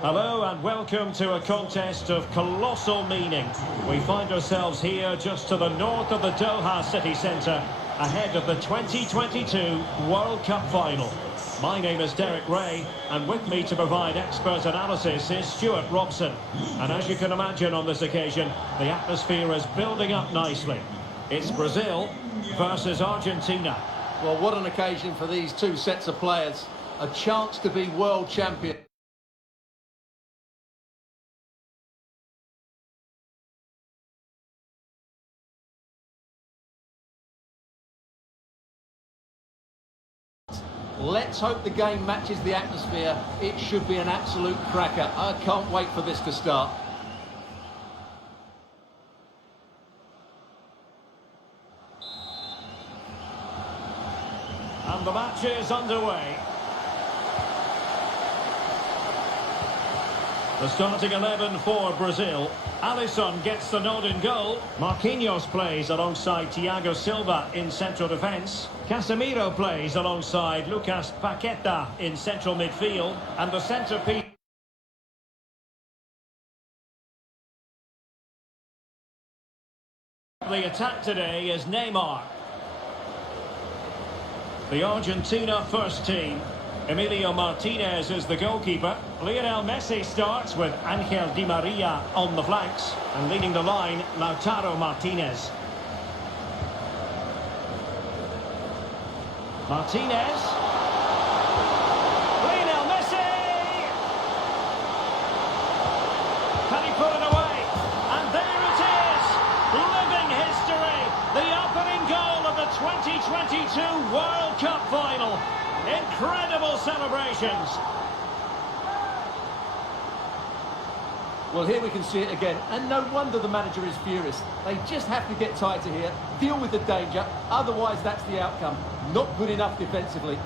Hello and welcome to a contest of colossal meaning. We find ourselves here just to the north of the Doha city centre, ahead of the 2022 World Cup final. My name is Derek Ray, and with me to provide expert analysis is Stuart Robson. And as you can imagine on this occasion, the atmosphere is building up nicely. It's Brazil versus Argentina. Well, what an occasion for these two sets of players. A chance to be world champion. Let's hope the game matches the atmosphere. It should be an absolute cracker. I can't wait for this to start. And the match is underway. The starting 11 for Brazil. Alisson gets the nod in goal. Marquinhos plays alongside Thiago Silva in central defence. Casemiro plays alongside Lucas Paqueta in central midfield. And the centrepiece... The attack today is Neymar. The Argentina first team. Emilio Martinez is the goalkeeper. Lionel Messi starts with Angel Di Maria on the flanks. And leading the line, Lautaro Martinez. Martinez. Lionel Messi! Can he put it away? And there it is! Living history! The opening goal of the 2022 World Cup final. Incredible celebrations. Well, here we can see it again, and no wonder the manager is furious. They just have to get tighter here, deal with the danger, otherwise that's the outcome. Not good enough defensively.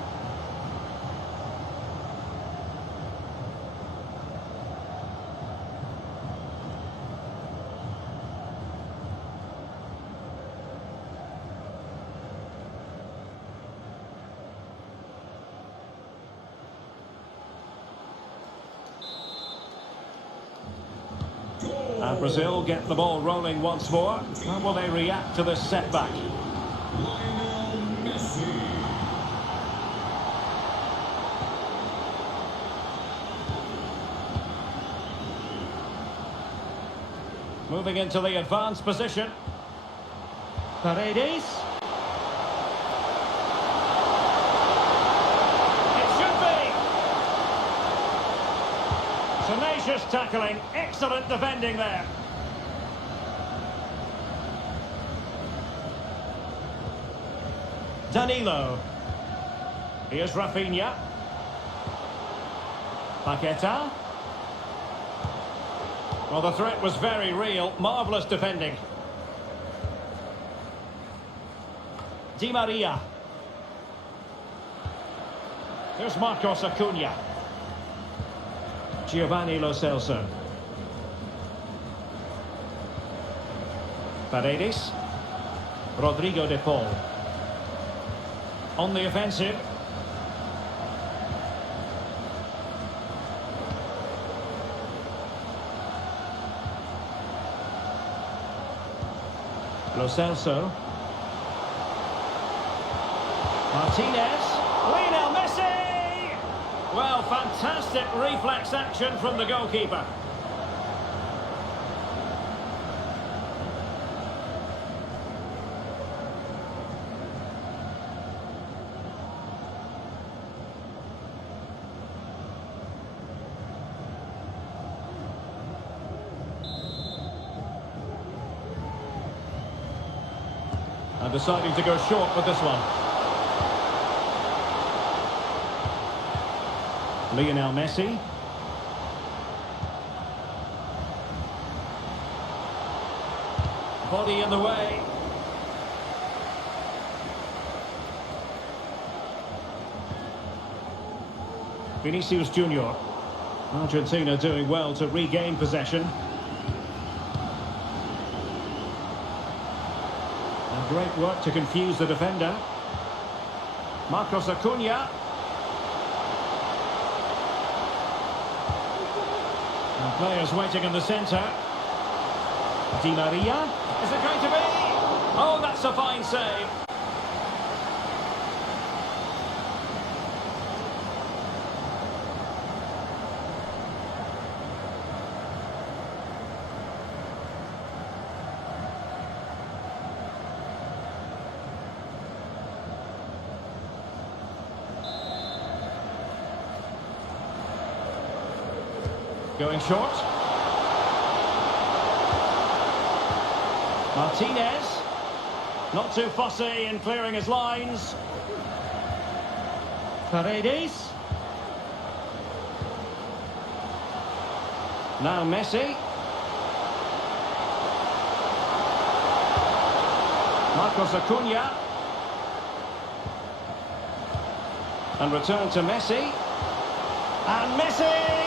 And Brazil get the ball rolling once more. How will they react to this setback? Moving into the advanced position. Paredes. Tenacious tackling, excellent defending there. Danilo. Here's Rafinha. Paqueta. Well, the threat was very real, marvellous defending. Di Maria. Here's Marcos Acuna. Giovanni Lo Celso. Paredes. Rodrigo de Paul. On the offensive. Lo Celso. Martinez. Lionel Messi! Well, fantastic reflex action from the goalkeeper. And deciding to go short with this one. Lionel Messi. Body in the way. Vinicius Junior. Argentina doing well to regain possession. And great work to confuse the defender. Marcos Acuna. Players waiting in the centre. Di Maria. Is it going to be? Oh, that's a fine save. Going short. Martinez. Not too fussy in clearing his lines. Paredes. Now Messi. Marcos Acuna. And return to Messi. And Messi!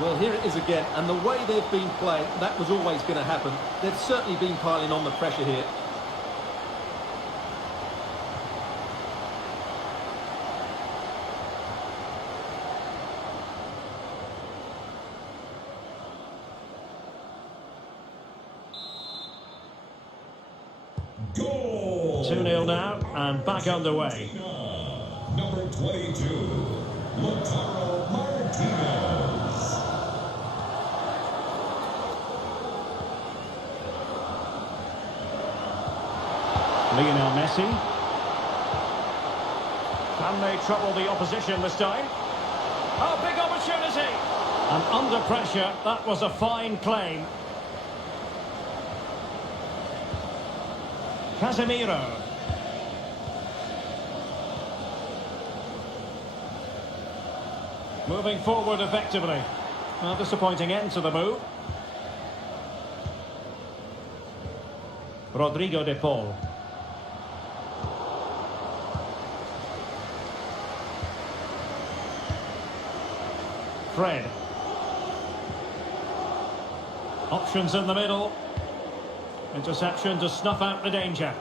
Well, here it is again, and the way they've been playing, that was always going to happen. They've certainly been piling on the pressure here. Goal! 2-0 now, and back underway. Number 22, Lautaro Martinez. Lionel Messi. Can they trouble the opposition this time? Oh, big opportunity! And under pressure, that was a fine claim. Casemiro. Moving forward effectively. Well, disappointing end to the move. Rodrigo de Paul. Fred. Options in the middle. Interception to snuff out the danger.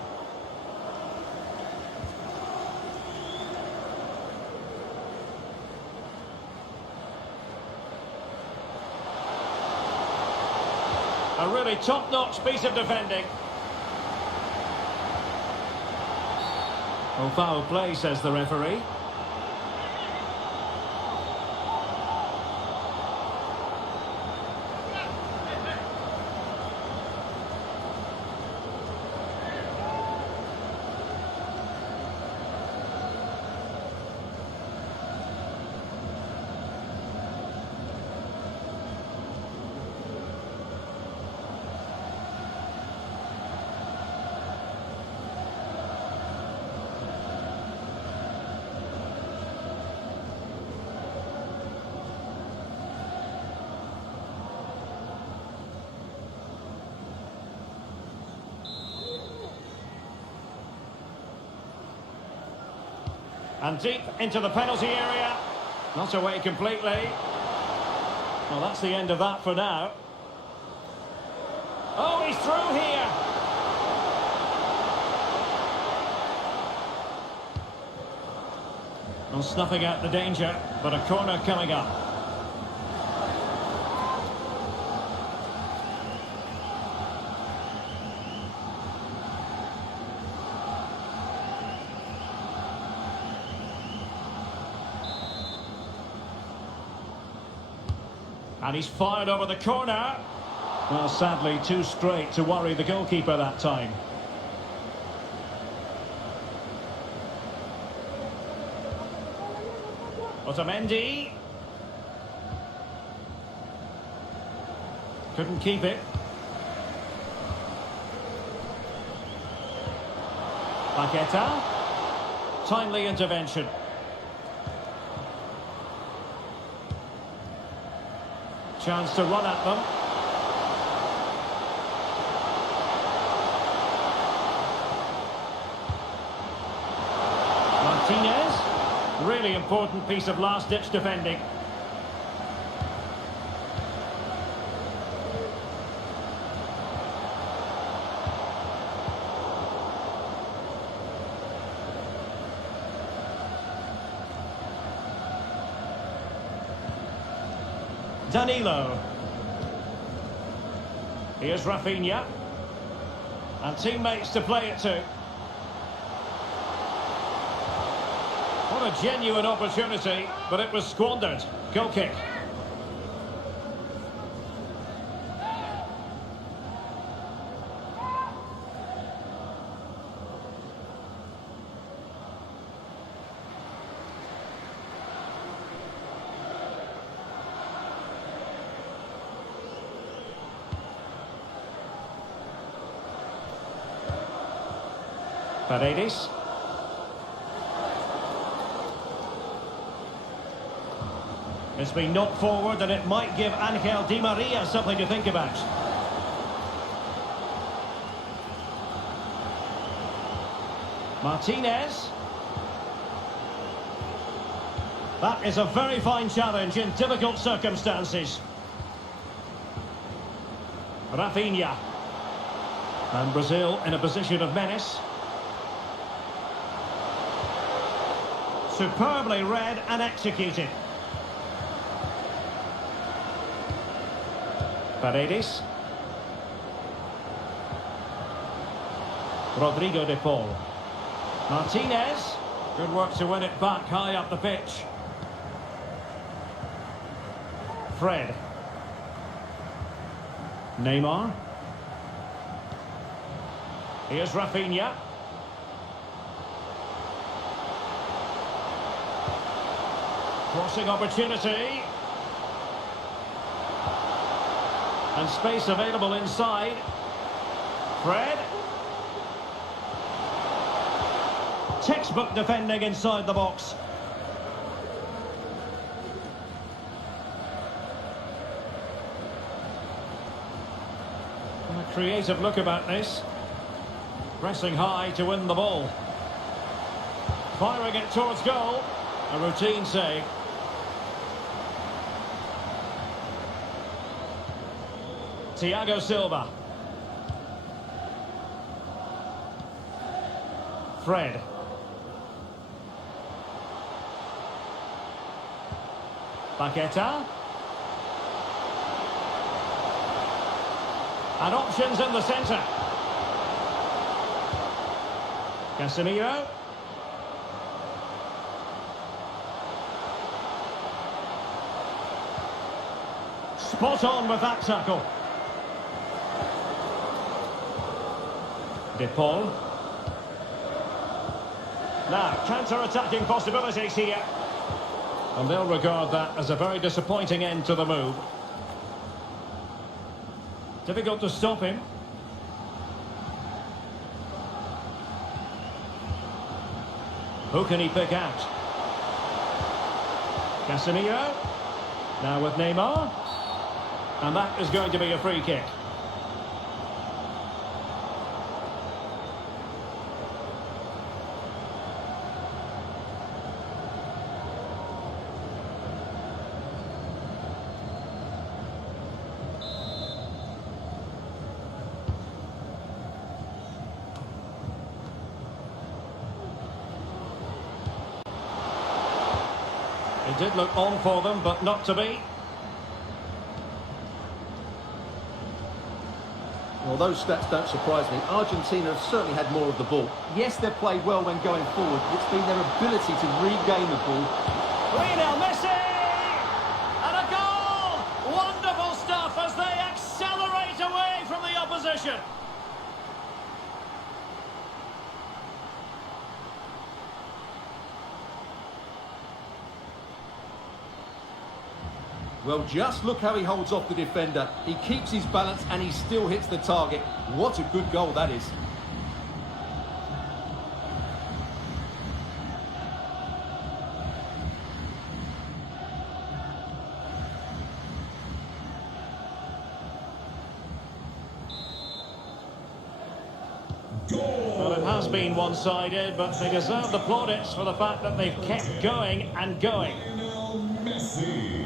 A really top-notch piece of defending. Oh, foul play, says the referee. And deep into the penalty area. Not away completely. Well, that's the end of that for now. Oh, he's through here. Well, snuffing out the danger, but a corner coming up. And he's fired over the corner. Well, sadly, too straight to worry the goalkeeper that time. Otamendi. Couldn't keep it. Paqueta. Timely intervention. Chance to run at them. Martinez. Really important piece of last-ditch defending. Danilo. Here's Rafinha. And teammates to play it to. What a genuine opportunity, but it was squandered. Goal kick. Paredes. It's been knocked forward and it might give Angel Di Maria something to think about. Martinez. That is a very fine challenge in difficult circumstances. Rafinha. And Brazil in a position of menace. Superbly read and executed. Paredes. Rodrigo de Paul. Martinez. Good work to win it back high up the pitch. Fred. Neymar. Here's Rafinha. Crossing opportunity. And space available inside. Fred. Textbook defending inside the box. A creative look about this. Pressing high to win the ball. Firing it towards goal. A routine save. Thiago Silva. Fred. Paqueta. And options in the centre. Casemiro. Spot on with that tackle. De Paul. Now, counter-attacking possibilities here. And they'll regard that as a very disappointing end to the move. Difficult to stop him. Who can he pick out? Casemiro. Now with Neymar. And that is going to be a free kick. It did look on for them, but not to be. Well, those stats don't surprise me. Argentina have certainly had more of the ball. Yes, they've played well when going forward. It's been their ability to regain the ball. Lionel Messi! And a goal! Wonderful stuff as they accelerate away from the opposition. Well, just look how he holds off the defender. He keeps his balance and he still hits the target. What a good goal that is. Well, it has been one-sided, but they deserve the plaudits for the fact that they've kept going and going. Lionel Messi.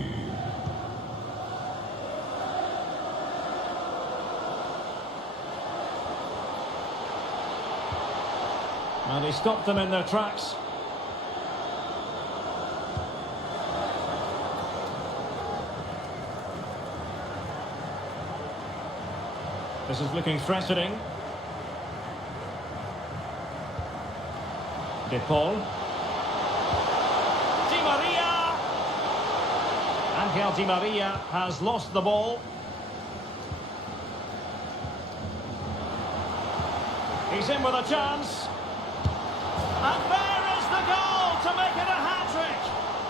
And he stopped them in their tracks. This is looking threatening. De Paul. Di Maria! Angel Di Maria has lost the ball. He's in with a chance. And there is the goal to make it a hat-trick.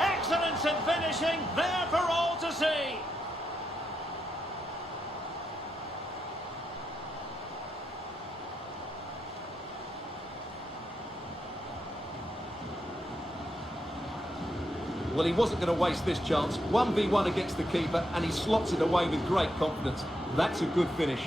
Excellence in finishing, there for all to see. Well, he wasn't going to waste this chance. 1v1 against the keeper, and he slots it away with great confidence. That's a good finish.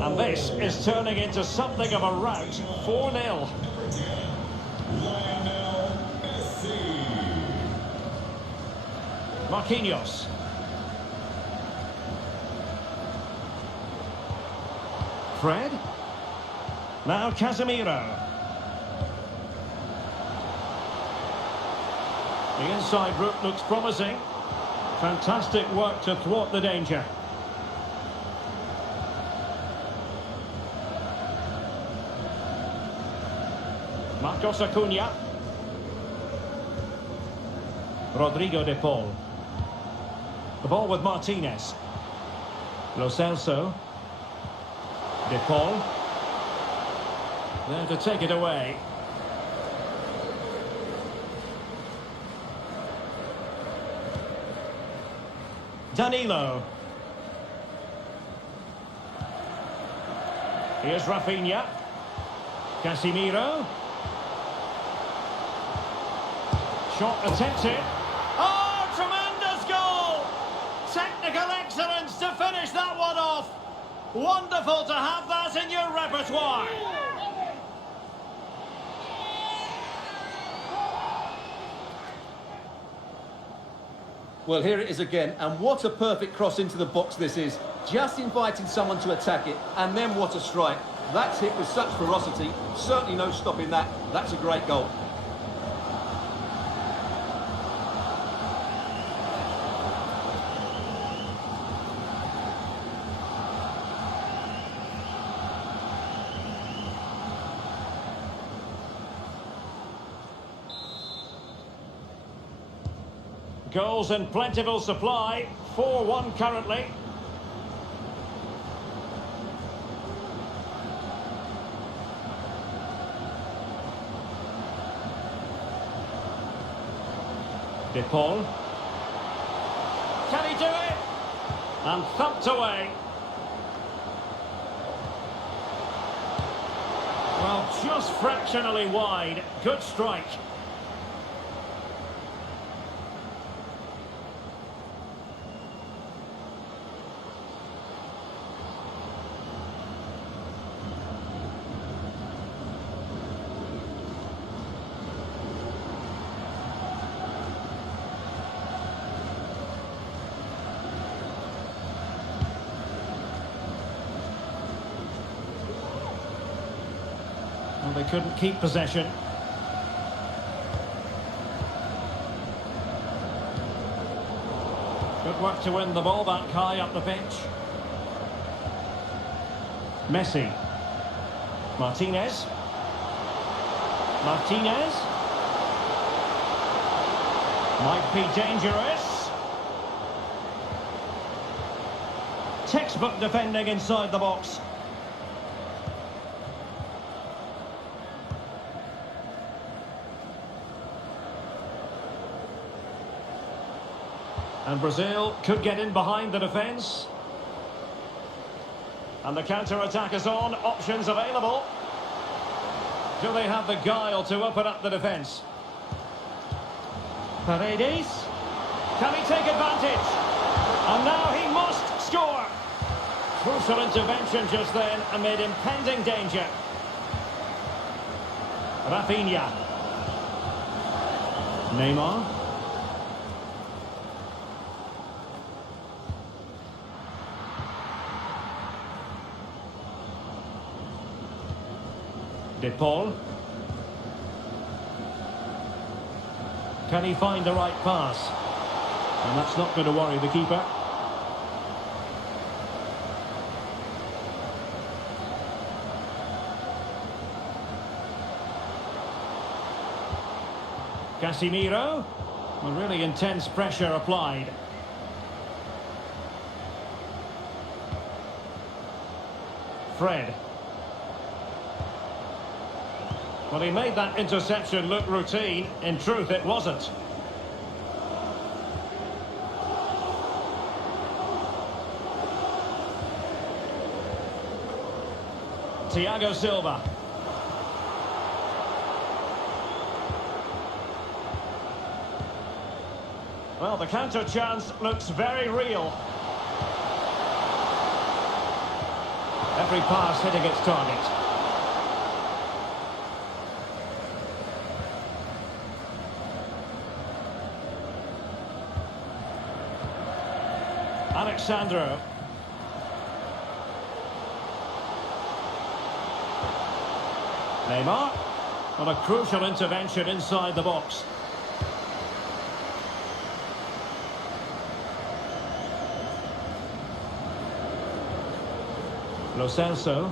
And this is turning into something of a rout. 4-0. Lionel Messi. Marquinhos. Fred. Now Casemiro. The inside route looks promising. Fantastic work to thwart the danger. Marcos Acuna. Rodrigo de Paul. The ball with Martinez. Lo Celso. De Paul. There to take it away. Danilo. Here's Rafinha. Casemiro. Shot attempted. Oh, tremendous goal! Technical excellence to finish that one off. Wonderful to have that in your repertoire. Well, here it is again, and what a perfect cross into the box this is. Just inviting someone to attack it, and then what a strike. That's hit with such ferocity. Certainly no stopping that. That's a great goal. Goals in plentiful supply. 4-1 currently. De Paul. Can he do it? And thumped away. Well, just fractionally wide. Good strike. Well, they couldn't keep possession. Good work to win the ball back high up the pitch. Messi. Martinez. Martinez. Might be dangerous. Textbook defending inside the box. And Brazil could get in behind the defence. And the counter-attack is on. Options available. Do they have the guile to open up the defence? Paredes. Can he take advantage? And now he must score. Crucial intervention just then amid impending danger. Rafinha. Neymar. De Paul. Can he find the right pass? And that's not going to worry the keeper. Casemiro. Well, really intense pressure applied. Fred. Well, he made that interception look routine. In truth, it wasn't. Thiago Silva. Well, the counter chance looks very real. Every pass hitting its target. Alexandro. Neymar. Well, a crucial intervention inside the box. Lo Celso.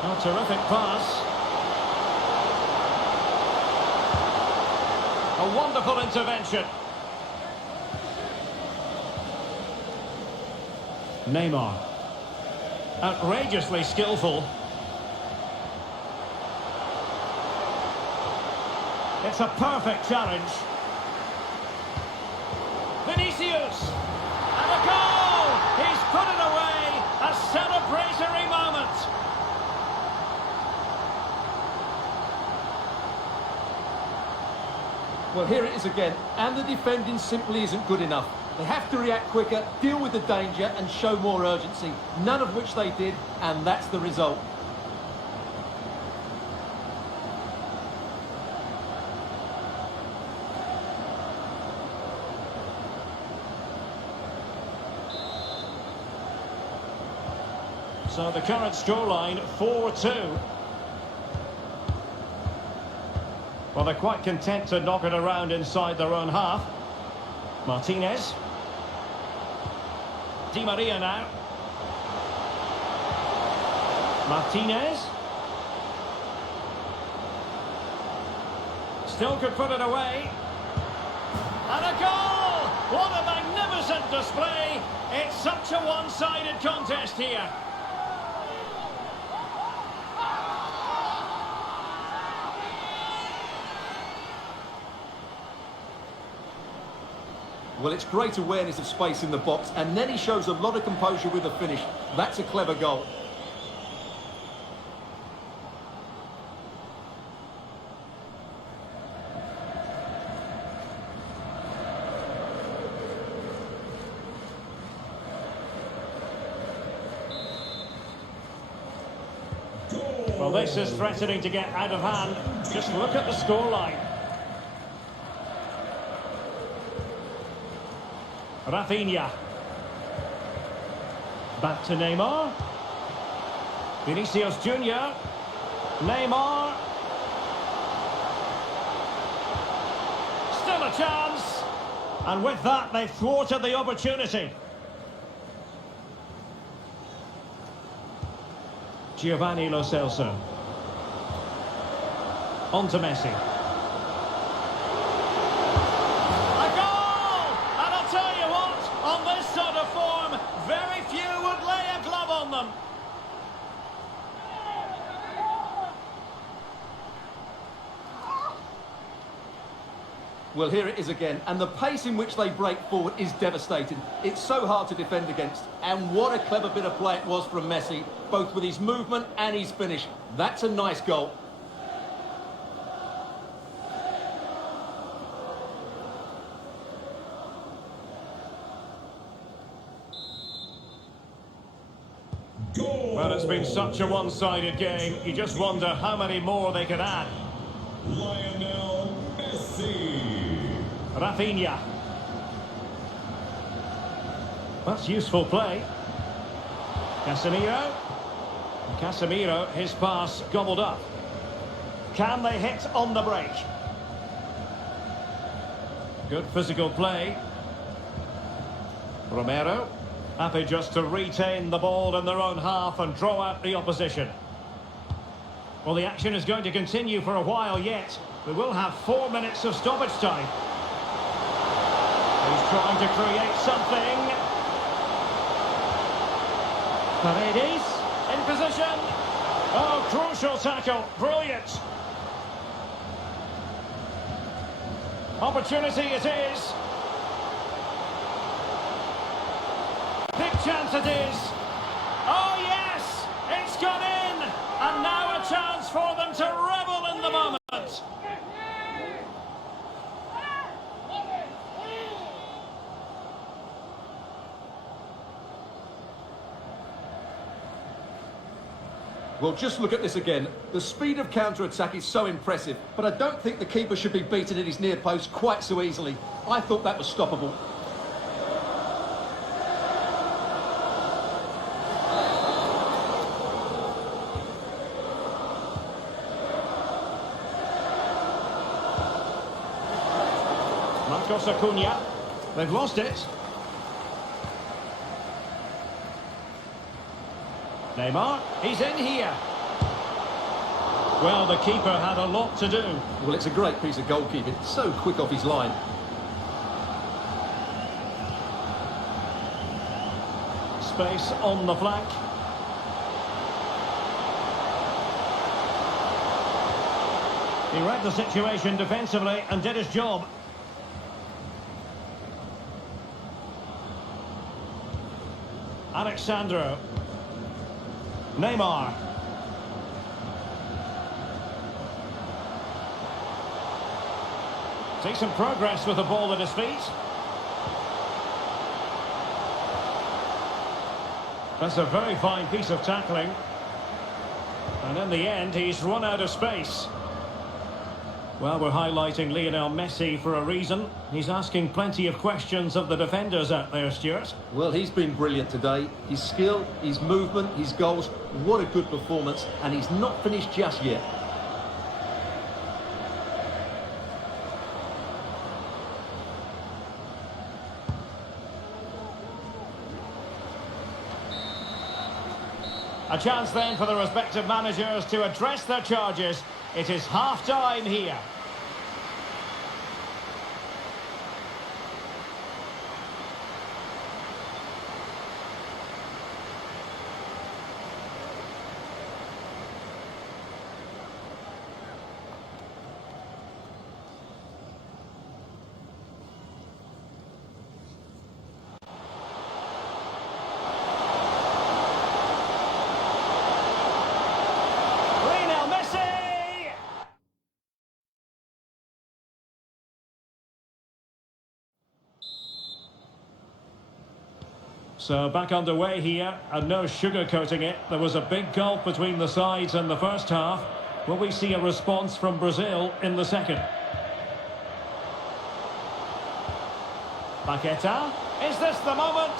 Oh, terrific pass. A wonderful intervention. Neymar. Outrageously skillful. It's a perfect challenge. Vinicius! And a goal! He's put it away! A celebratory moment! Well, here it is again, and the defending simply isn't good enough. They have to react quicker, deal with the danger, and show more urgency. None of which they did, and that's the result. So the current scoreline, 4-2. Well, they're quite content to knock it around inside their own half. Martinez. Di Maria now. Martinez. Still could put it away. And a goal! What a magnificent display! It's such a one-sided contest here. Well, it's great awareness of space in the box, and then he shows a lot of composure with the finish. That's a clever goal. Well, this is threatening to get out of hand. Just look at the scoreline. Rafinha. Back to Neymar. Vinicius Junior. Neymar. Still a chance. And with that, they've thwarted the opportunity. Giovanni Lo Celso. On to Messi. A goal! And I'll tell you what, on this sort of form, very few would lay a glove on them. Well, here it is again, and the pace in which they break forward is devastating. It's so hard to defend against, and what a clever bit of play it was from Messi, both with his movement and his finish. That's a nice goal. Well, it's been such a one-sided game. You just wonder how many more they could add. Lionel Messi. Rafinha. That's useful play. Casemiro. Casemiro, his pass gobbled up. Can they hit on the break? Good physical play. Romero, happy just to retain the ball in their own half and draw out the opposition. Well, the action is going to continue for a while yet. We will have 4 minutes of stoppage time. He's trying to create something. Paredes in position. Oh, crucial tackle. Brilliant. Opportunity it is. Big chance it is. Oh, yes! It's gone in! And now a chance for them to revel in the moment. Well, just look at this again. The speed of counter-attack is so impressive, but I don't think the keeper should be beaten at his near post quite so easily. I thought that was stoppable. Marcos Acuna. They've lost it. Neymar, he's in here. Well, the keeper had a lot to do. Well, it's a great piece of goalkeeping. So quick off his line. Space on the flank. He read the situation defensively and did his job. Alexandro. Neymar. See some progress with the ball at his feet. That's a very fine piece of tackling. And in the end, he's run out of space. Well, we're highlighting Lionel Messi for a reason. He's asking plenty of questions of the defenders out there, Stuart. Well, he's been brilliant today. His skill, his movement, his goals. What a good performance. And he's not finished just yet. A chance then for the respective managers to address their charges. It is half-time here. So back underway here, and no sugarcoating it. There was a big gulf between the sides in the first half. Will we see a response from Brazil in the second? Paqueta, is this the moment?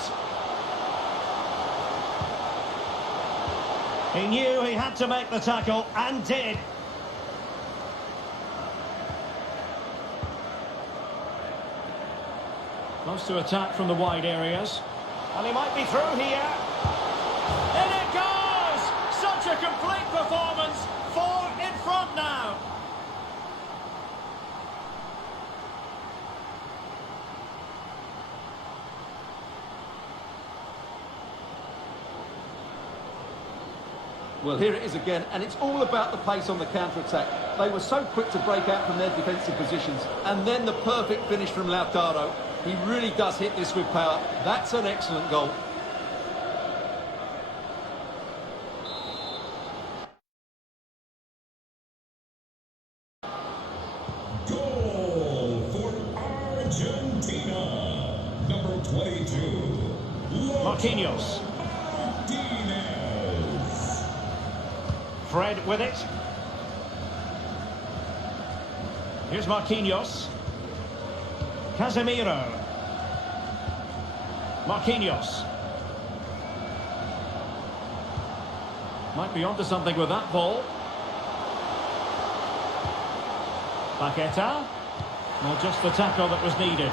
He knew he had to make the tackle, and did. Close to attack from the wide areas. And he might be through here. In it goes! Such a complete performance. 4 in front now. Well, here it is again, and it's all about the pace on the counter-attack. They were so quick to break out from their defensive positions. And then the perfect finish from Lautaro. He really does hit this with power. That's an excellent goal. Goal for Argentina. Number 22. Marquinhos. Martinez. Fred with it. Here's Marquinhos. Casemiro. Marquinhos. Might be onto something with that ball. Paqueta. Well, just the tackle that was needed.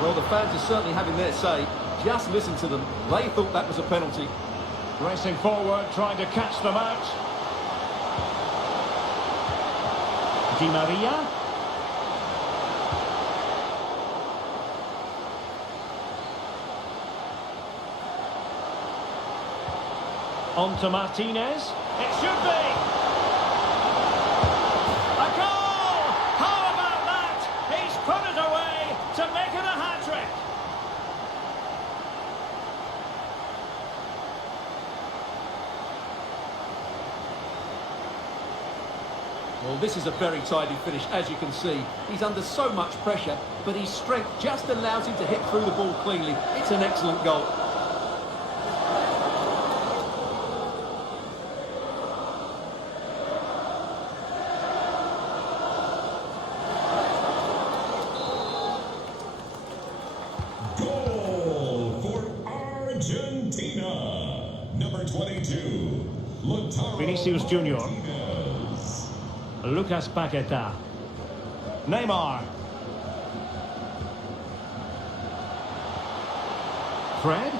Well, the fans are certainly having their say. Just listen to them. They thought that was a penalty. Racing forward, trying to catch them out. Di Maria. On to Martinez. It should be. A goal! How about that? He's put it away to make it a hat-trick. Well, this is a very tidy finish, as you can see. He's under so much pressure, but his strength just allows him to hit through the ball cleanly. It's an excellent goal. Goal for Argentina. Number 22, Lautaro Vinicius Junior. Martinez. Lucas Paqueta. Neymar. Fred.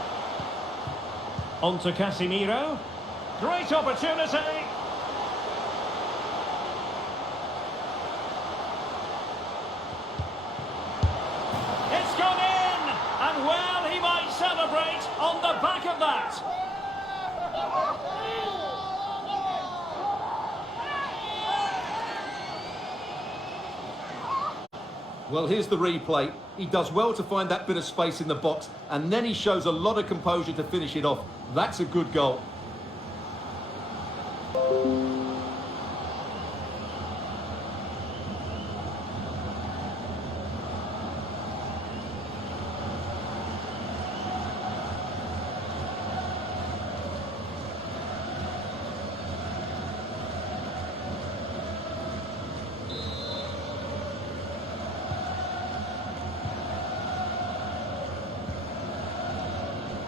On to Casemiro. Great opportunity. It's gone in! And well, he might celebrate on the back of that. Well, here's the replay. He does well to find that bit of space in the box, and then he shows a lot of composure to finish it off. That's a good goal.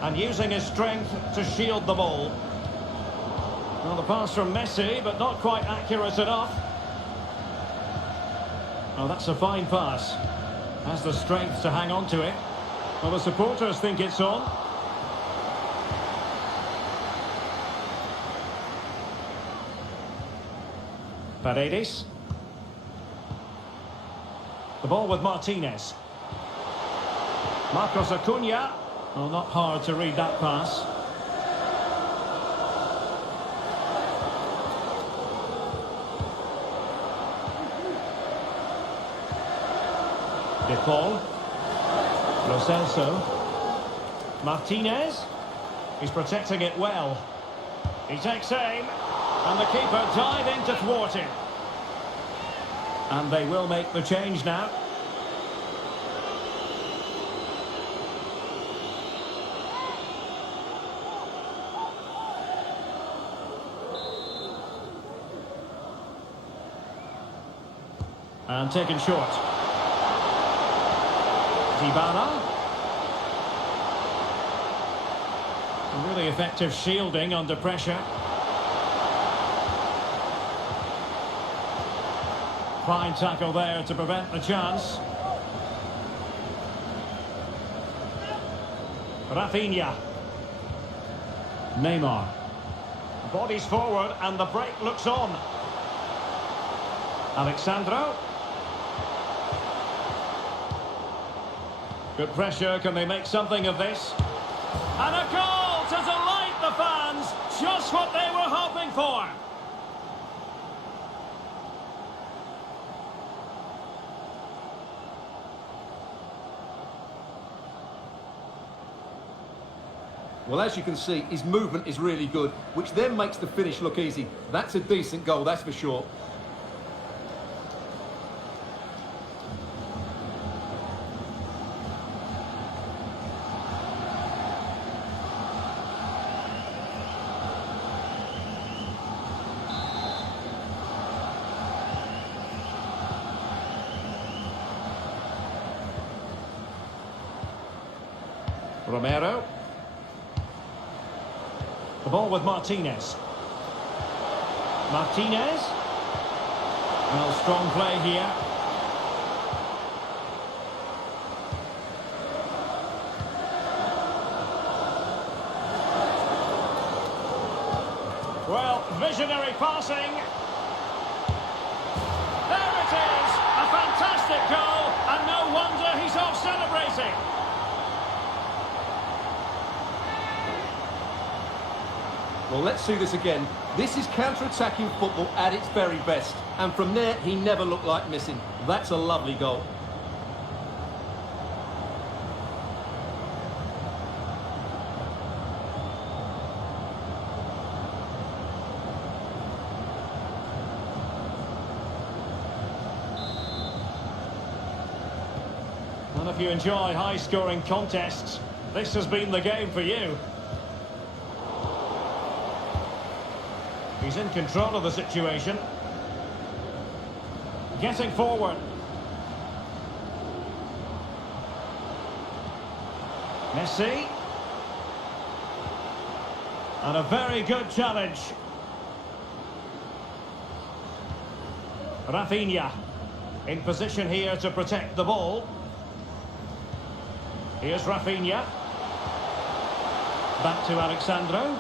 And using his strength to shield the ball. Well, the pass from Messi, but not quite accurate enough. Oh, that's a fine pass. Has the strength to hang on to it. Well, the supporters think it's on. Paredes. The ball with Martinez. Marcos Acuna. Well, not hard to read that pass. De Paul. Lo Celso. Martinez. He's protecting it well. He takes aim. And the keeper dive in to thwart him. And they will make the change now. And taken short. Dybala. Really effective shielding under pressure. Fine tackle there to prevent the chance. Rafinha. Neymar. Bodies forward and the break looks on. Alexandro. Good pressure, can they make something of this? And a goal to delight the fans, just what they were hoping for. Well, as you can see, his movement is really good, which then makes the finish look easy. That's a decent goal, that's for sure. Romero. The ball with Martinez. Martinez. Well, strong play here. Well, visionary passing. There it is! A fantastic goal, and no wonder he's off celebrating. Well, let's see this again. This is counter-attacking football at its very best. And from there, he never looked like missing. That's a lovely goal. And if you enjoy high-scoring contests, this has been the game for you. He's in control of the situation. Getting forward. Messi. And a very good challenge. Rafinha in position here to protect the ball. Here's Rafinha. Back to Alexandro.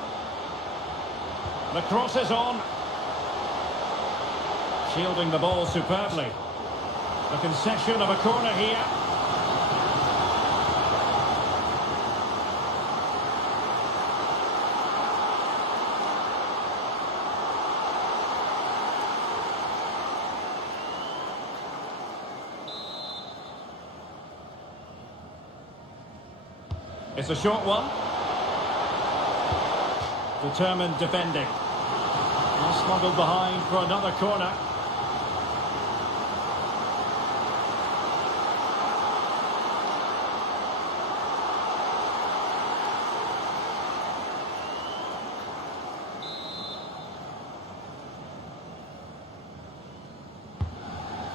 The cross is on. Shielding the ball superbly. The concession of a corner here. It's a short one. Determined defending. And smuggled behind for another corner.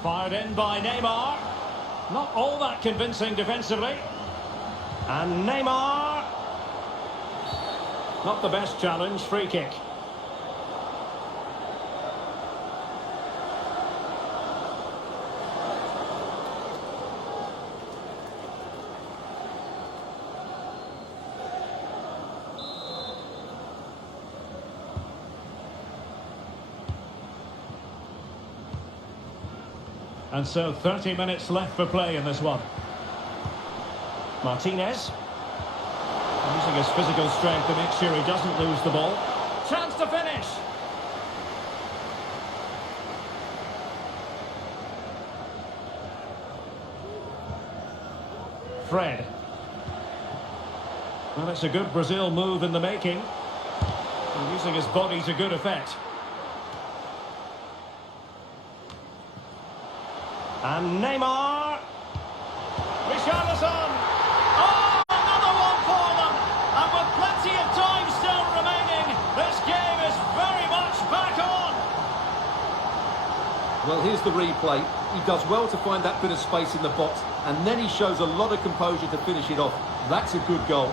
Fired in by Neymar. Not all that convincing defensively. And Neymar. Not the best challenge, free kick. And so 30 minutes left for play in this one. Martinez. Using his physical strength to make sure he doesn't lose the ball. Chance to finish. Fred. Well, it's a good Brazil move in the making. And using his body to good effect. And Neymar. Richarlison. Oh, another one for them. And with plenty of time still remaining, this game is very much back on. Well, here's the replay. He does well to find that bit of space in the box, and then he shows a lot of composure to finish it off. That's a good goal.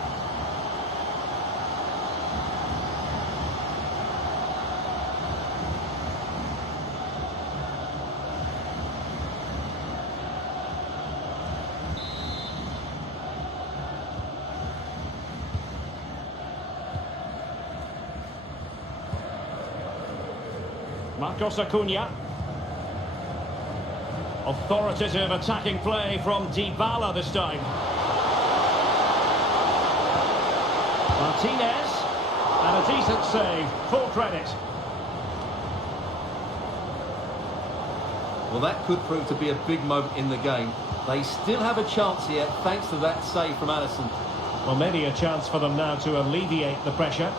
Marcos Acuna. Authoritative attacking play from Dybala this time. Martinez. And a decent save. Full credit. Well, that could prove to be a big moment in the game. They still have a chance here, thanks to that save from Alisson. Well, maybe a chance for them now to alleviate the pressure.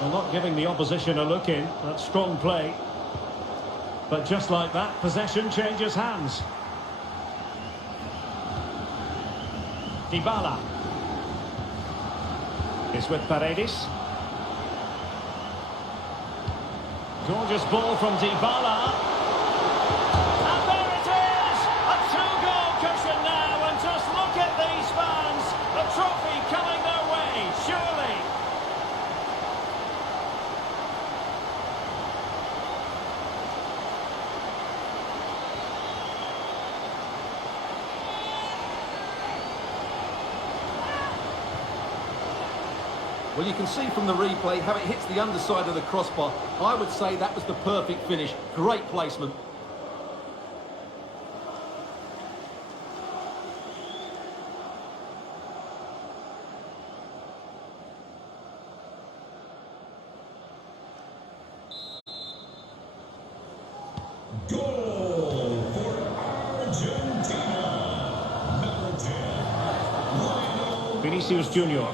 They're not giving the opposition a look in. That's strong play. But just like that, possession changes hands. Dybala is with Paredes. Gorgeous ball from Dybala. And there it is! A two-goal cushion now, and just look at these fans. The trophy coming their way, surely. Well, you can see from the replay how it hits the underside of the crossbar. I would say that was the perfect finish. Great placement. Goal for Argentina. Number 10, Lionel. Vinicius Junior.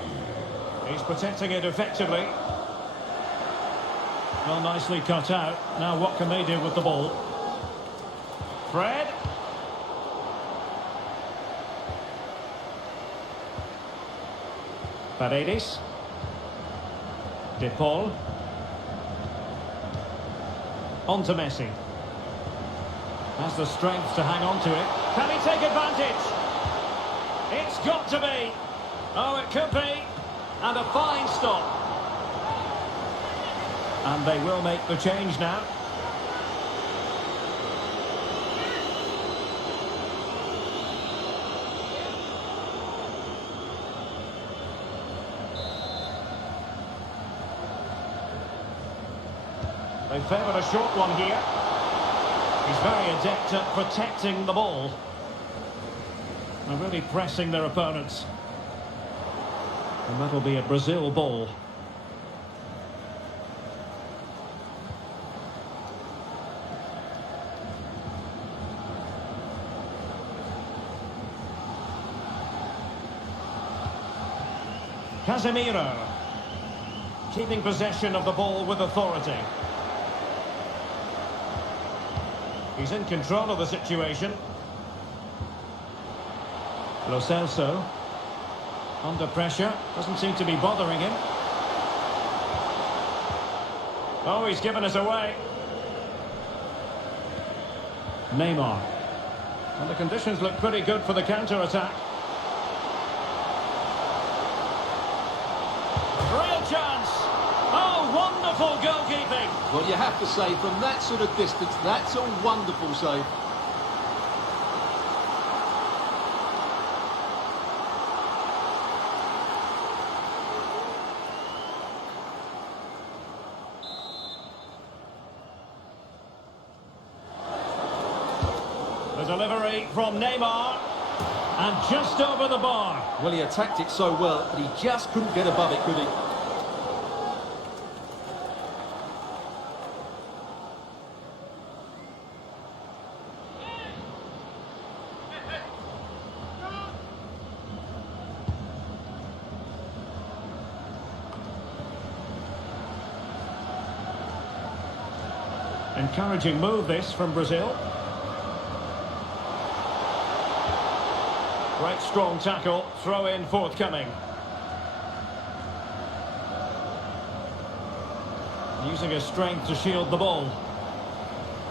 He's protecting it effectively. Well, nicely cut out. Now what can they do with the ball? Fred. Paredes. De Paul. On to Messi. Has the strength to hang on to it. Can he take advantage? It's got to be. Oh, it could be. And a fine stop. And they will make the change now. They favour a short one here. He's very adept at protecting the ball. And really pressing their opponents. And that'll be a Brazil ball. Casemiro. Keeping possession of the ball with authority. He's in control of the situation. Lo Celso. Under pressure. Doesn't seem to be bothering him. Oh, he's given us away. Neymar. And the conditions look pretty good for the counter-attack. Real chance. Oh, wonderful goalkeeping. Well, you have to say, from that sort of distance, that's a wonderful save. The delivery from Neymar. And just over the bar. Well, he attacked it so well, but he just couldn't get above it, could he? Encouraging move this from Brazil. Great strong tackle, throw in forthcoming. Using his strength to shield the ball.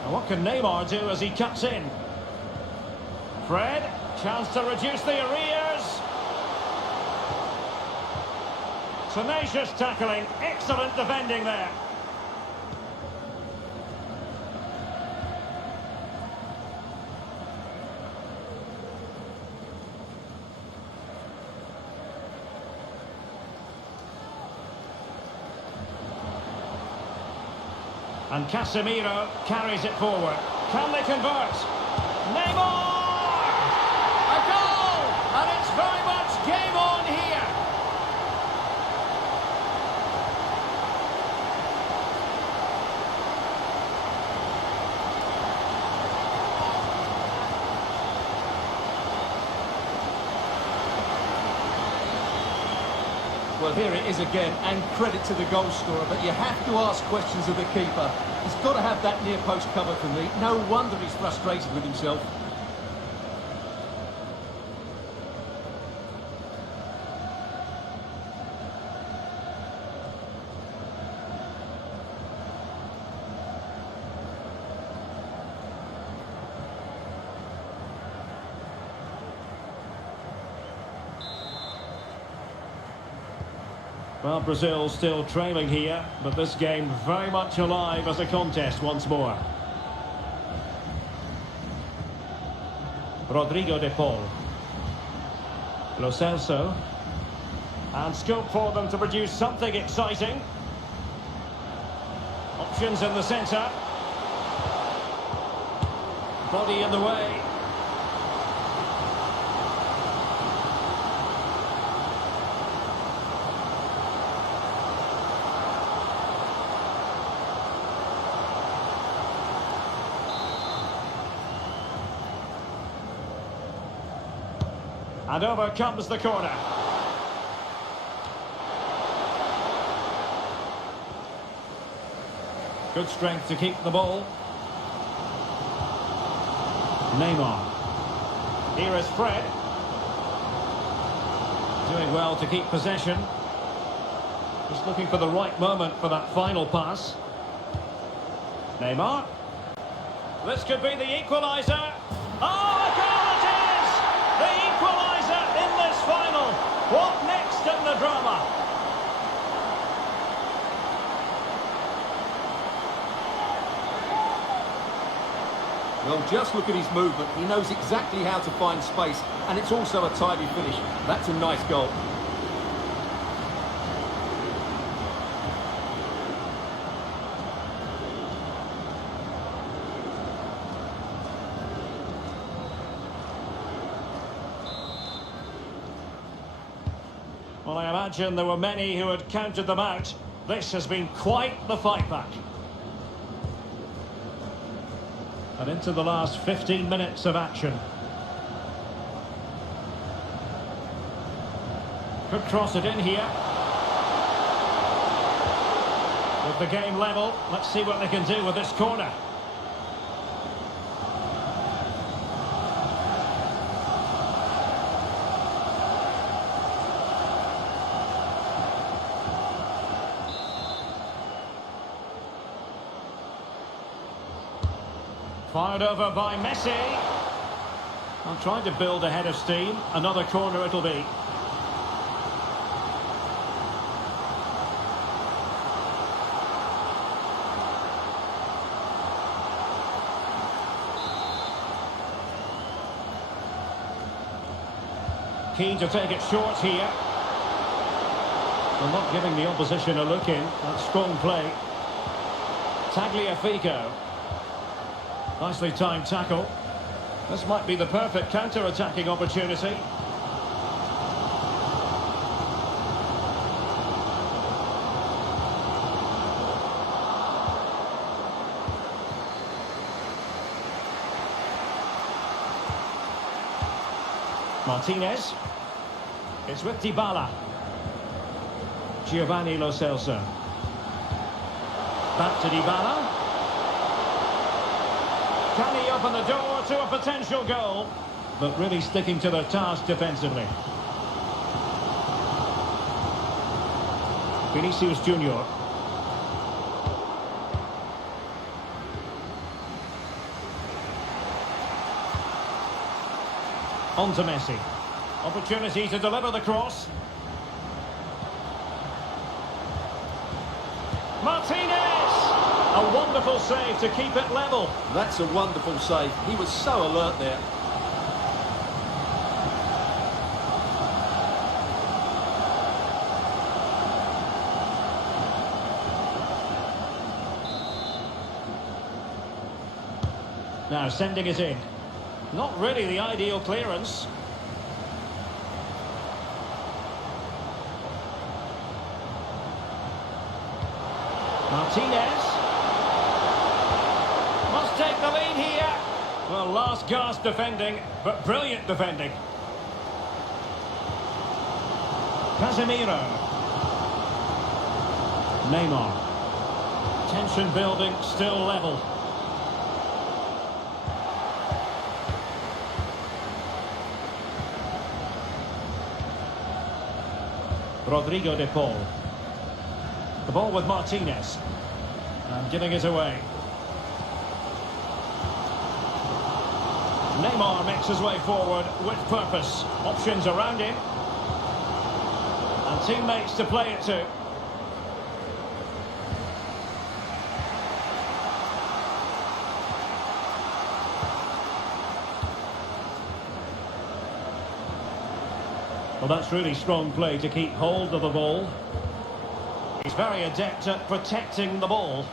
And what can Neymar do as he cuts in? Fred, chance to reduce the arrears. Tenacious tackling, excellent defending there. And Casemiro carries it forward. Can they convert? Neymar! A goal! And it's very much game on here. Well, here it is again, and credit to the goal scorer, but you have to ask questions of the keeper. He's got to have that near post cover for me. No wonder he's frustrated with himself. Well, Brazil still trailing here, but this game very much alive as a contest once more. Rodrigo de Paul. Lo Celso. And scope for them to produce something exciting. Options in the centre. Body in the way. And over comes the corner. Good strength to keep the ball. Neymar. Here is Fred. Doing well to keep possession. Just looking for the right moment for that final pass. Neymar. This could be the equaliser. Oh, a goal it is! The equaliser in this final. What next in the drama? Well, just look at his movement. He knows exactly how to find space, and it's also a tidy finish. That's a nice goal. Well, I imagine there were many who had counted them out. This has been quite the fight back. And into the last 15 minutes of action. Could cross it in here. With the game level, let's see what they can do with this corner. Fired over by Messi. I'm trying to build a head of steam. Another corner it'll be. Keen to take it short here. Well, not giving the opposition a look in. That's strong play. Tagliafico. Nicely timed tackle. This might be the perfect counter-attacking opportunity. Martinez. It's with Dybala. Giovanni Lo Celso. Back to Dybala. Can he open the door to a potential goal? But really sticking to their task defensively. Vinicius Junior. On to Messi. Opportunity to deliver the cross. Martinez! A wonderful save to keep it level. That's a wonderful save. He was so alert there. Now sending it in. Not really the ideal clearance. Martinez. Must take the lead here. Well, last gasp defending, but brilliant defending. Casemiro. Neymar. Tension building, still level. Rodrigo de Paul. The ball with Martinez. And giving it away. Neymar makes his way forward with purpose. Options around him. And teammates to play it to. Well, that's really strong play to keep hold of the ball. He's very adept at protecting the ball.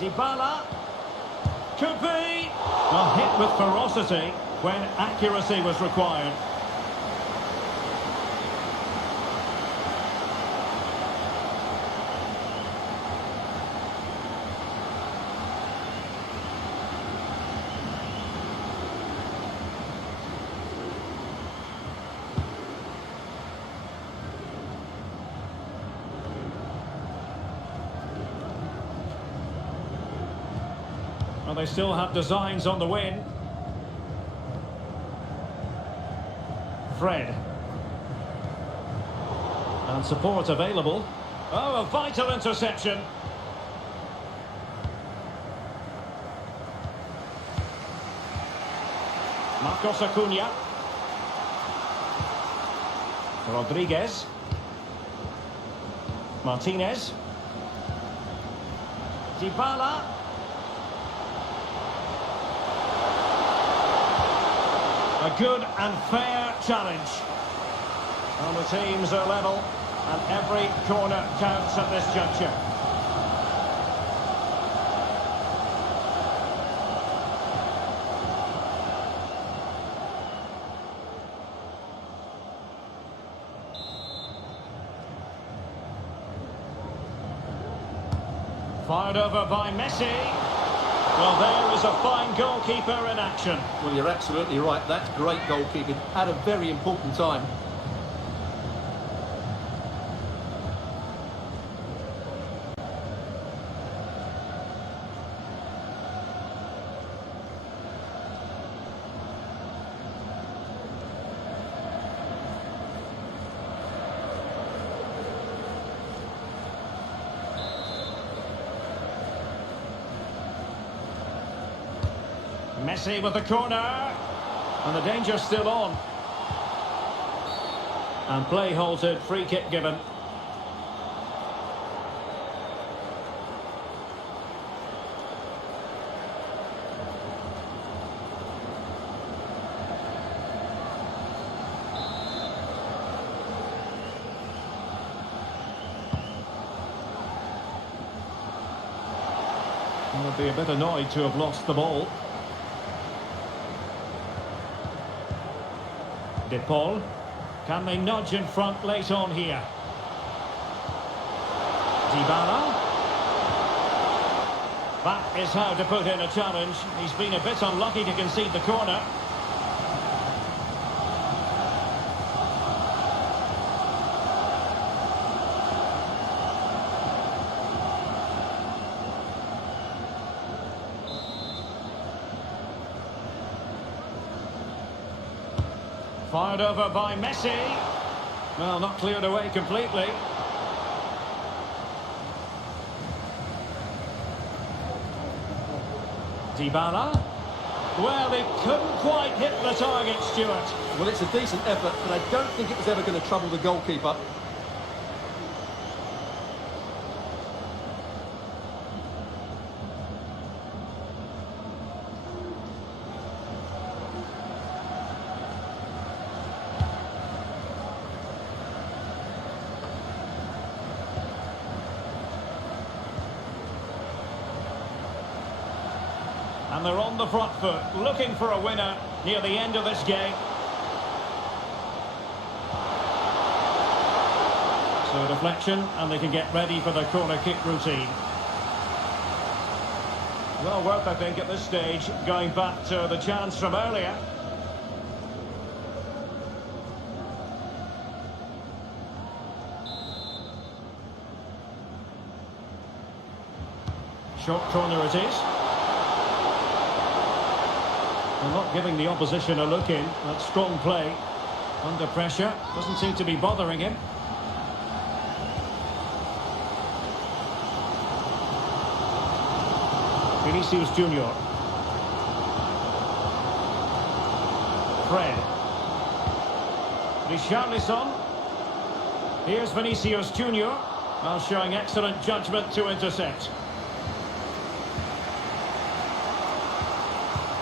Dybala. Could be. Well, hit with ferocity when accuracy was required. Well, they still have designs on the win. Fred. And support available. Oh, a vital interception. Marcos Acuna. Rodriguez. Martinez. Dybala. A good and fair challenge. And the teams are level, and every corner counts at this juncture. Fired over by Messi. Well, there is a fine goalkeeper in action. Well, you're absolutely right. That's great goalkeeping at a very important time. Messi with the corner, and the danger's still on. And play halted, free kick given. They'll be a bit annoyed to have lost the ball. De Paul. Can they nudge in front late on here? Dybala. That is how to put in a challenge. He's been a bit unlucky to concede the corner. Fired over by Messi. Well, not cleared away completely. Dybala. Well, he couldn't quite hit the target, Stuart. Well, it's a decent effort, but I don't think it was ever going to trouble the goalkeeper. And they're on the front foot, looking for a winner near the end of this game. So a deflection, and they can get ready for the corner kick routine. Well worth, I think, at this stage, going back to the chance from earlier. Short corner it is. Well, not giving the opposition a look in. That's strong play. Under pressure. Doesn't seem to be bothering him. Vinicius Junior. Fred. Richarlison. Here's Vinicius Junior. Well, showing excellent judgment to intercept.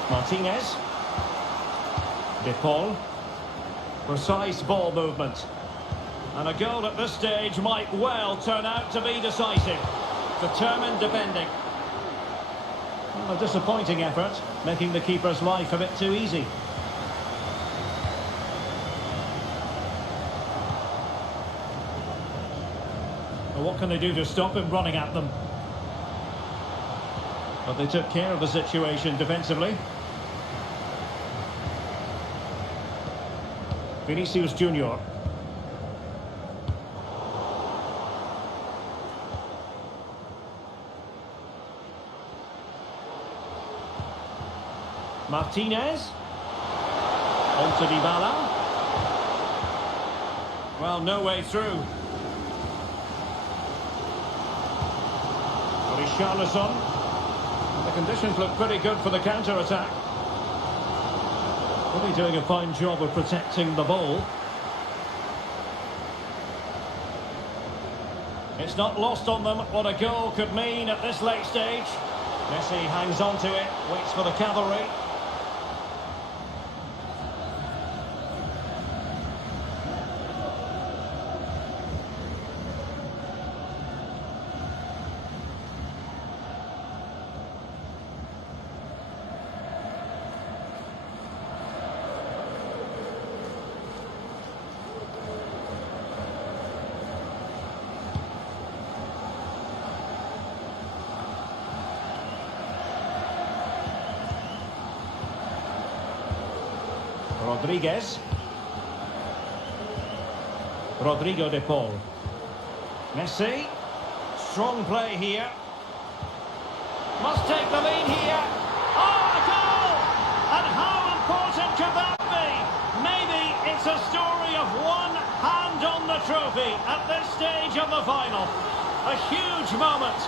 Martinez. De Paul. Precise ball movement. And a goal at this stage might well turn out to be decisive. Determined defending. Well, a disappointing effort, making the keeper's life a bit too easy. Well, what can they do to stop him running at them? But they took care of the situation defensively. Vinicius Junior. Martinez. On to Dybala. Well, no way through. Richarlison. The conditions look pretty good for the counter-attack. Really doing a fine job of protecting the ball. It's not lost on them what a goal could mean at this late stage. Messi hangs on to it, waits for the cavalry. Rodriguez. Rodrigo De Paul. Messi. Strong play here. Must take the lead here. Oh, a goal! And how important could that be? Maybe it's a story of one hand on the trophy at this stage of the final. A huge moment.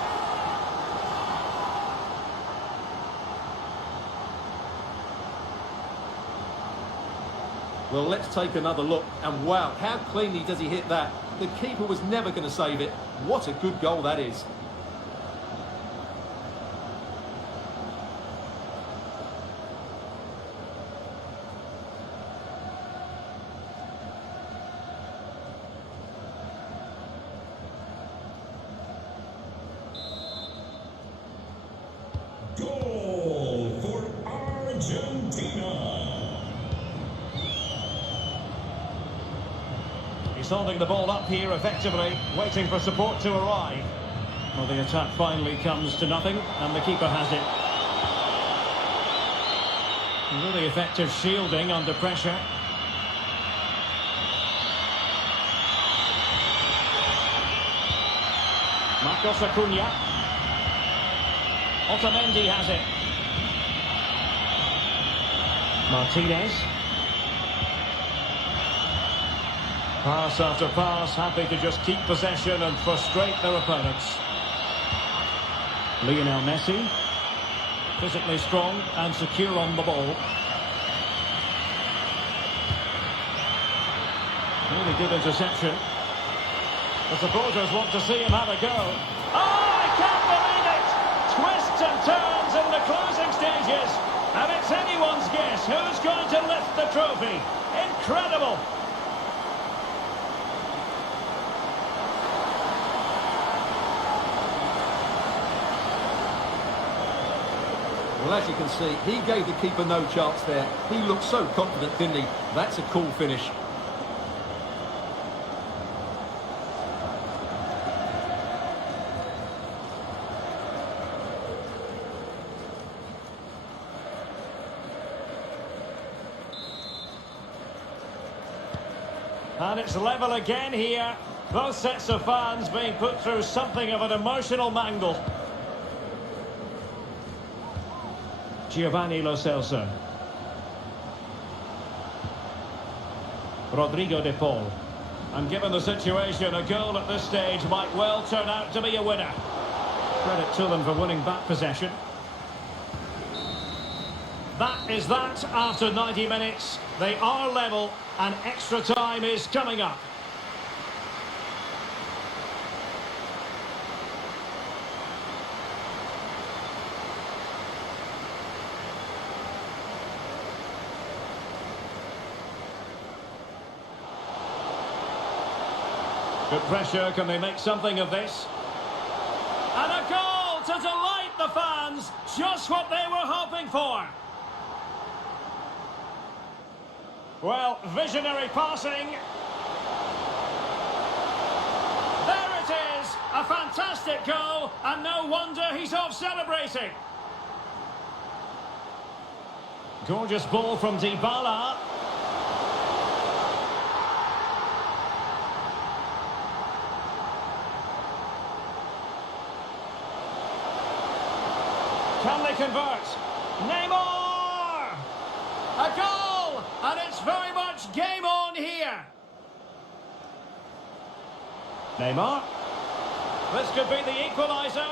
Well, let's take another look. And wow, how cleanly does he hit that? The keeper was never going to save it. What a good goal that is. Goal for Argentina. He's holding the ball up here effectively, waiting for support to arrive. Well, the attack finally comes to nothing, and the keeper has it. Really effective shielding under pressure. Marcos Acuna. Otamendi has it. Martinez. Pass after pass, happy to just keep possession and frustrate their opponents. Lionel Messi, physically strong and secure on the ball. Really good interception. The supporters want to see him have a go. Oh, I can't believe it! Twists and turns in the closing stages. And it's anyone's guess who's going to lift the trophy. Incredible! Well, as you can see, he gave the keeper no chance there. He looked so confident, didn't he? That's a cool finish. And it's level again here. Both sets of fans being put through something of an emotional mangle. Giovanni Lo Celso. Rodrigo De Paul. And given the situation, a goal at this stage might well turn out to be a winner. Credit to them for winning back possession. That is that after 90 minutes. They are level and extra time is coming up. Good pressure, can they make something of this? And a goal to delight the fans, just what they were hoping for. Well, visionary passing. There it is, a fantastic goal, and no wonder he's off celebrating. Gorgeous ball from Dybala. Can they convert? Neymar! A goal! And it's very much game on here. Neymar. This could be the equaliser.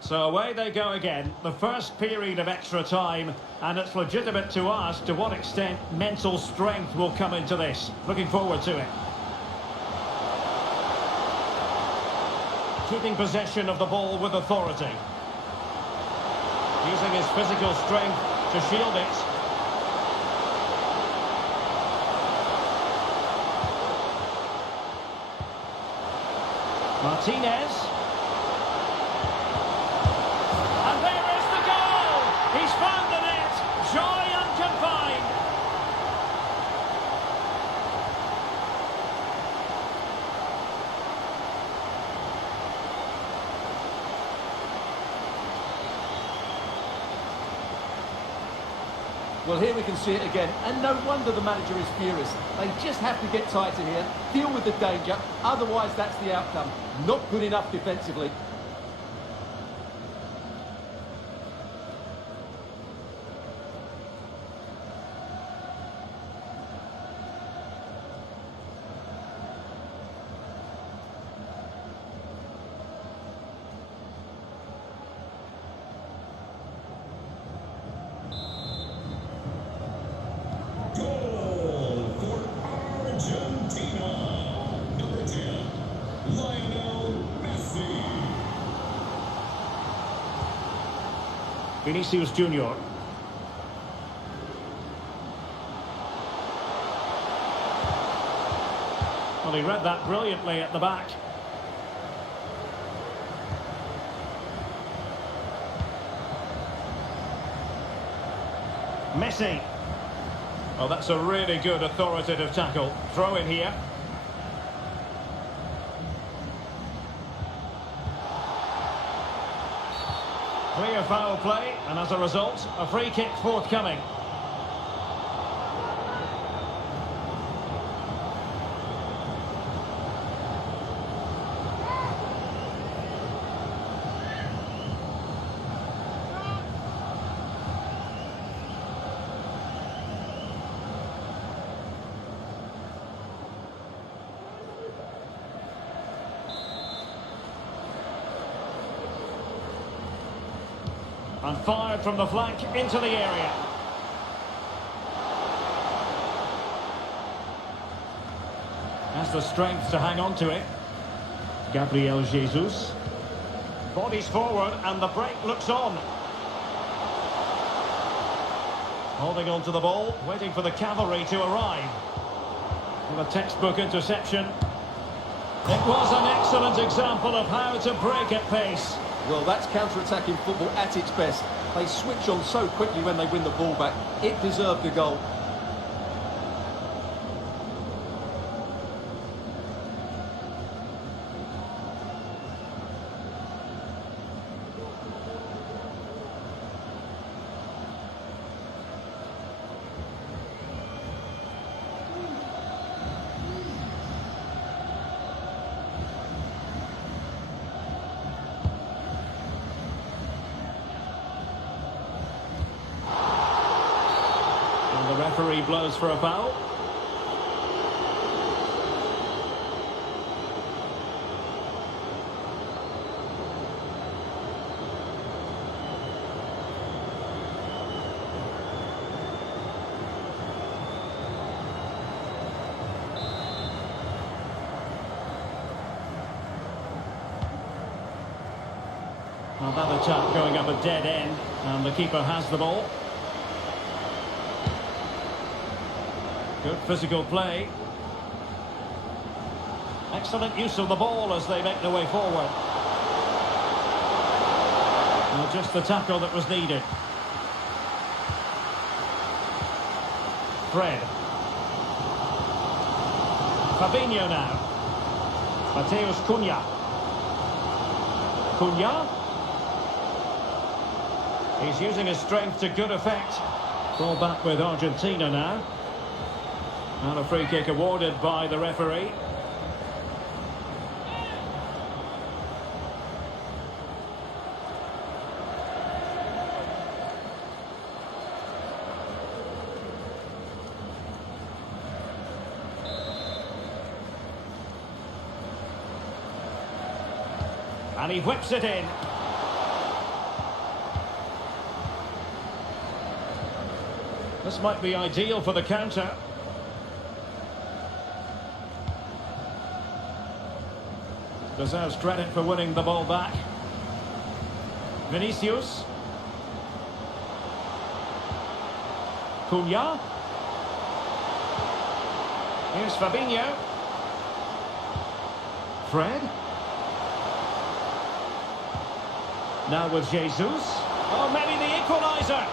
So away they go again, the first period of extra time, and it's legitimate to ask to what extent mental strength will come into this. Looking forward to it. Keeping possession of the ball with authority. Using his physical strength to shield it. Martinez. He's found the net, joy unconfined. Well, here we can see it again, and no wonder the manager is furious. They just have to get tighter here, deal with the danger, otherwise that's the outcome. Not good enough defensively. Goal for Argentina. Number 10, Lionel Messi. Vinicius Junior. Well, he read that brilliantly at the back. Messi. Oh, that's a really good authoritative tackle. Throw in here. Clear foul play, and as a result, a free kick forthcoming. And fired from the flank into the area. Has the strength to hang on to it. Gabriel Jesus. Bodies forward and the break looks on. Holding on to the ball, waiting for the cavalry to arrive. With a textbook interception. It was an excellent example of how to break at pace. Well, that's counter-attacking football at its best. They switch on so quickly when they win the ball back. It deserved a goal. The referee blows for a foul. Well, that attack going up a dead end, and the keeper has the ball. Good physical play. Excellent use of the ball as they make their way forward. Well, just the tackle that was needed. Fred. Fabinho now. Mateus Cunha. Cunha. He's using his strength to good effect. Ball back with Argentina now. And a free kick awarded by the referee. And he whips it in. This might be ideal for the counter. Deserves credit for winning the ball back. Vinicius. Cunha. Here's Fabinho. Fred. Now with Jesus. Oh, maybe the equaliser.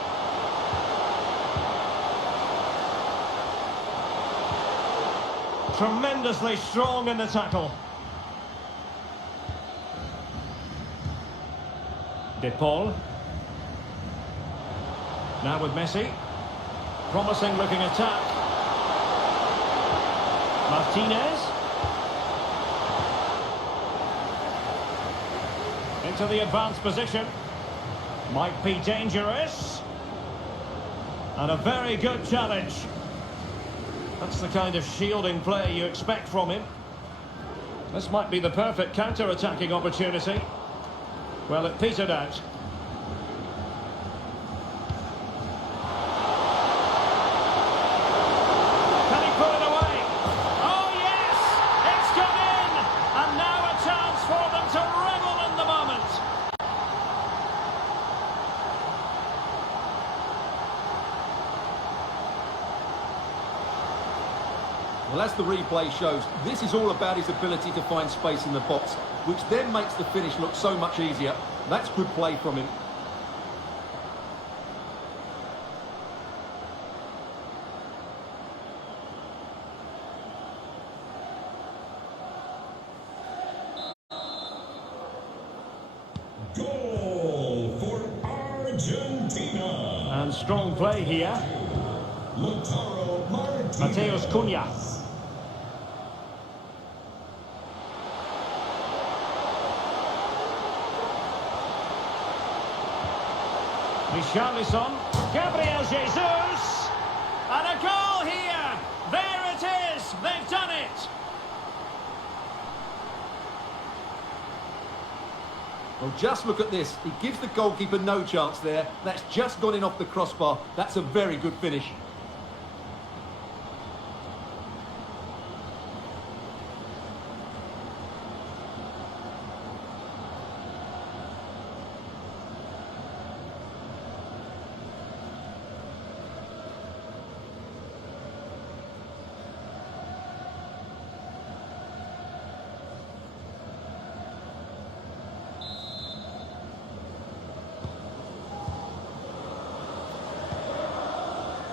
Tremendously strong in the tackle. De Paul. Now with Messi. Promising looking attack. Martinez. Into the advanced position. Might be dangerous. And a very good challenge. That's the kind of shielding play you expect from him. This might be the perfect counter-attacking opportunity. Well, it petered out. Can he put it away? Oh, yes! It's gone in! And now a chance for them to revel in the moment. Well, as the replay shows, this is all about his ability to find space in the box, which then makes the finish look so much easier. That's good play from him. Goal for Argentina. And strong play here. Lautaro Martinez. Mateus Cunha. Richarlison, Gabriel Jesus, and a goal here. There it is. They've done it. Well, just look at this. He gives the goalkeeper no chance there. That's just gone in off the crossbar. That's a very good finish.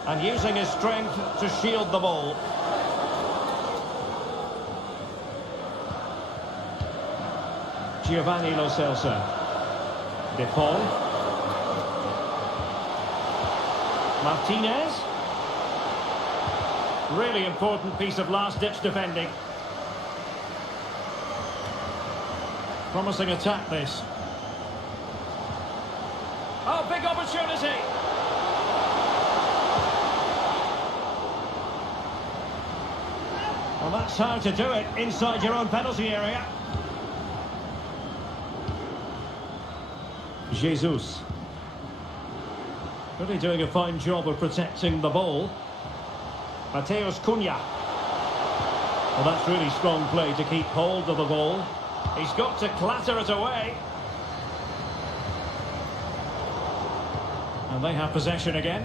And using his strength to shield the ball. Giovanni Lo Celso. De Paul. Martinez. Really important piece of last-ditch defending. Promising attack, this. Oh, big opportunity! Well, that's how to do it, inside your own penalty area. Jesus. Really doing a fine job of protecting the ball. Mateus Cunha. Well, that's really strong play to keep hold of the ball. He's got to clatter it away. And they have possession again.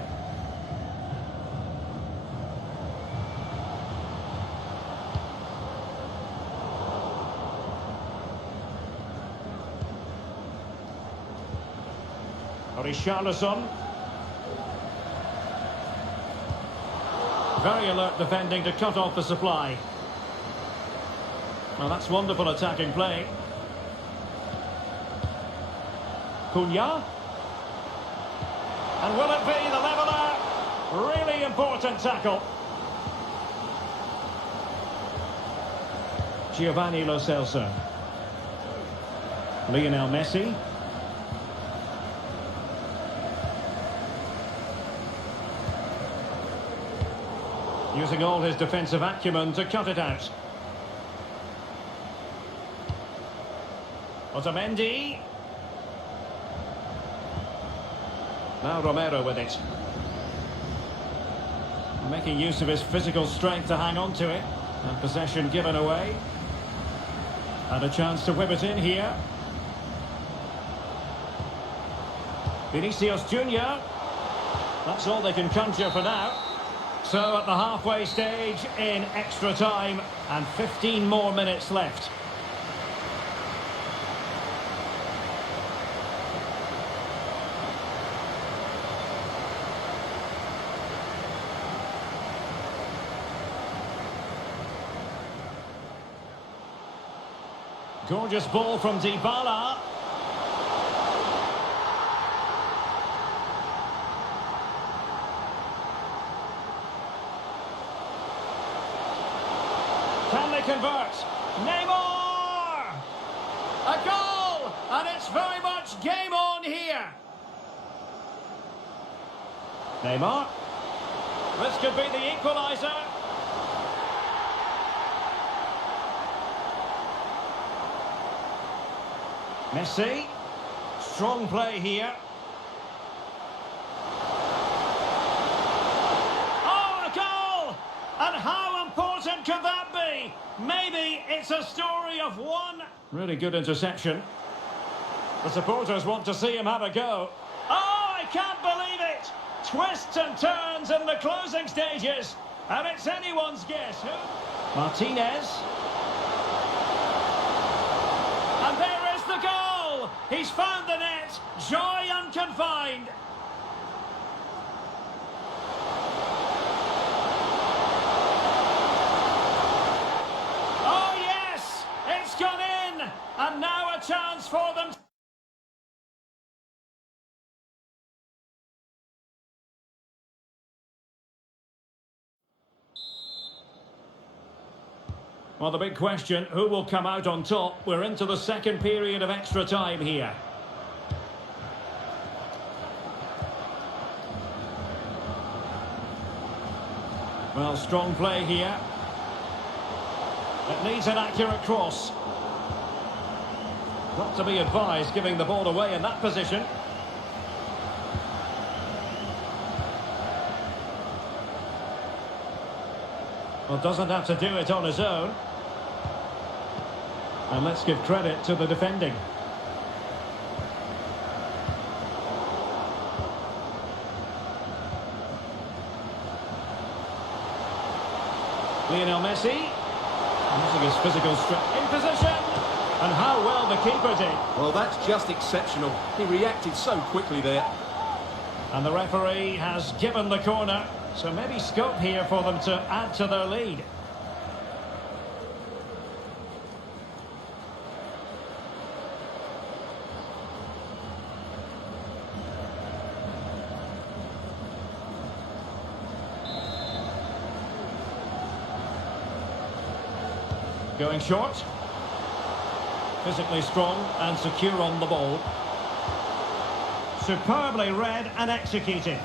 Richarlison. Very alert defending to cut off the supply. Well, that's wonderful attacking play. Cunha. And will it be the leveller? Really important tackle. Giovanni Lo Celso. Lionel Messi. Using all his defensive acumen to cut it out. Otamendi. Now Romero with it. Making use of his physical strength to hang on to it. And possession given away. And a chance to whip it in here. Vinicius Junior. That's all they can conjure for now. So at the halfway stage in extra time and 15 more minutes left. Gorgeous ball from Dybala. Can they convert? Neymar! A goal! And it's very much game on here. Neymar. This could be the equaliser. Messi. Strong play here. Oh, a goal! And how important could that be? Maybe it's a story of one. Really good interception. The supporters want to see him have a go. Oh, I can't believe it! Twists and turns in the closing stages. And it's anyone's guess. Who? Martinez. And there is the goal! He's found the net. Joy unconfined. Oh, yes! It's gone in! And now a chance for them. Well, the big question, who will come out on top? We're into the second period of extra time here. Well, strong play here. It needs an accurate cross. Not to be advised giving the ball away in that position. Well, doesn't have to do it on his own. And let's give credit to the defending. Lionel Messi, using his physical strength in position. And how well the keeper did. Well, that's just exceptional. He reacted so quickly there. And the referee has given the corner. So maybe scope here for them to add to their lead. Going short. Physically strong and secure on the ball. Superbly read and executed.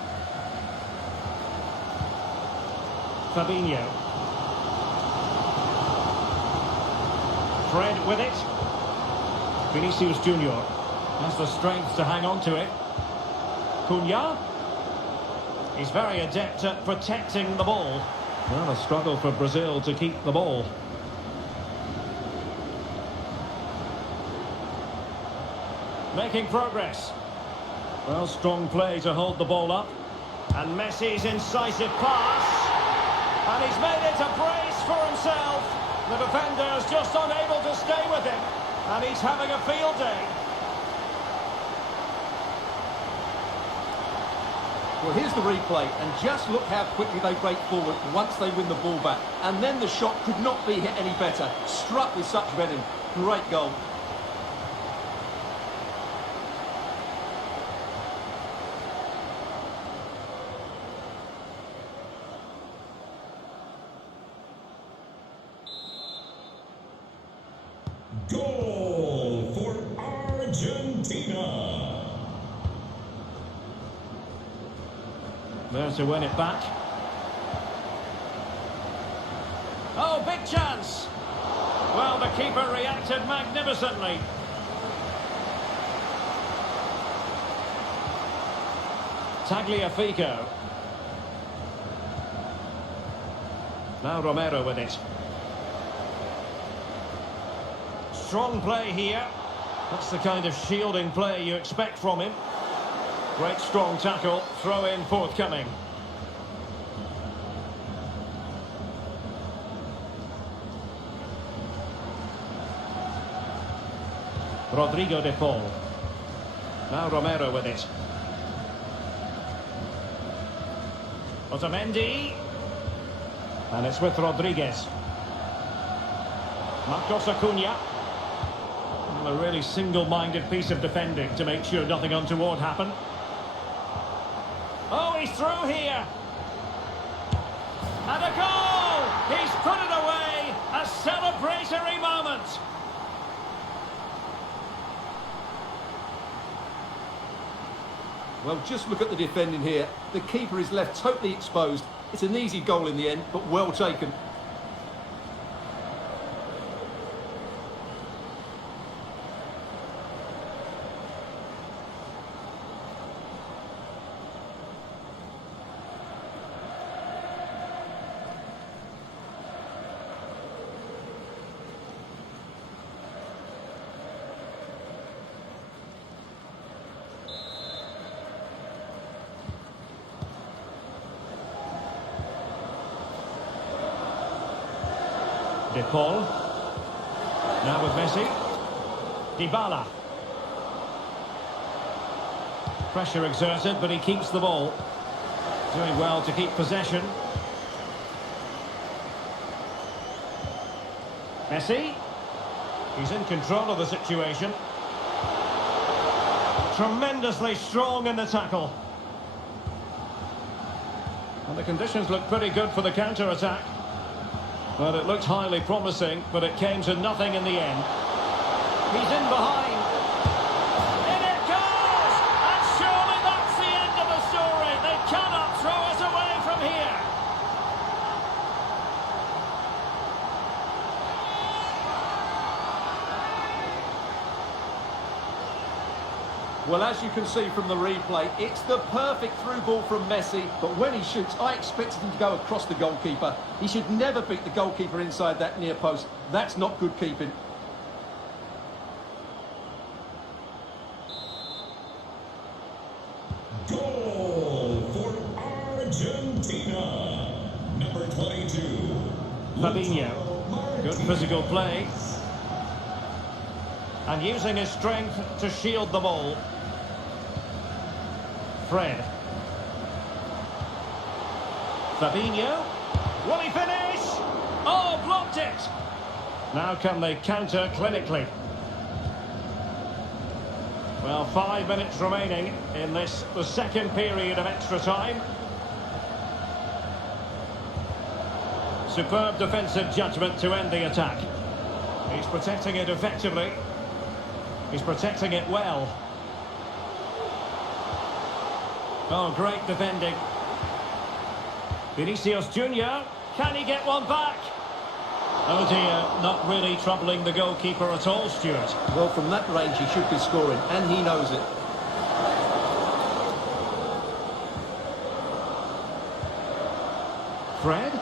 Fabinho. Fred with it. Vinicius Junior has the strength to hang on to it. Cunha. He's very adept at protecting the ball. Well, a struggle for Brazil to keep the ball. Making progress. Well, strong play to hold the ball up. And Messi's incisive pass. And he's made it a brace for himself. The defender's just unable to stay with him. And he's having a field day. Well, here's the replay, and just look how quickly they break forward once they win the ball back. And then the shot could not be hit any better. Struck with such venom. Great goal. Goal for Argentina. There to win it back. Oh, big chance! Well, the keeper reacted magnificently. Tagliafico. Now Romero with it. Strong play here. That's the kind of shielding play you expect from him. Great strong tackle, throw in forthcoming. Rodrigo de Paul. Now Romero with it. Otamendi. And it's with Rodriguez. Marcos Acuna. Well, a really single-minded piece of defending to make sure nothing untoward happened. Oh, he's through here. And a goal! He's put it away. A celebratory moment. Well, just look at the defending here. The keeper is left totally exposed. It's an easy goal in the end, but well taken. De Paul. Now with Messi. Dybala. Pressure exerted, but he keeps the ball. Doing well to keep possession. Messi. He's in control of the situation. Tremendously strong in the tackle. And the conditions look pretty good for the counter-attack. Well, it looked highly promising, but it came to nothing in the end. He's in behind. In it goes! And surely that's the end of the story. They cannot throw us away from here. Well, as you can see from the replay, it's the perfect through ball from Messi, but when he shoots, I expected him to go across the goalkeeper. He should never beat the goalkeeper inside that near post. That's not good keeping. Goal for Argentina. Number 22. Fabinho. Good physical play. And using his strength to shield the ball. Fred. Fabinho. Will he finish? Oh, blocked it! Now can they counter clinically? Well, 5 minutes remaining in this, the second period of extra time. Superb defensive judgment to end the attack. He's protecting it effectively. He's protecting it well. Oh, great defending. Vinicius Junior, can he get one back? Oh dear, not really troubling the goalkeeper at all, Stuart. Well, from that range he should be scoring, and he knows it. Fred?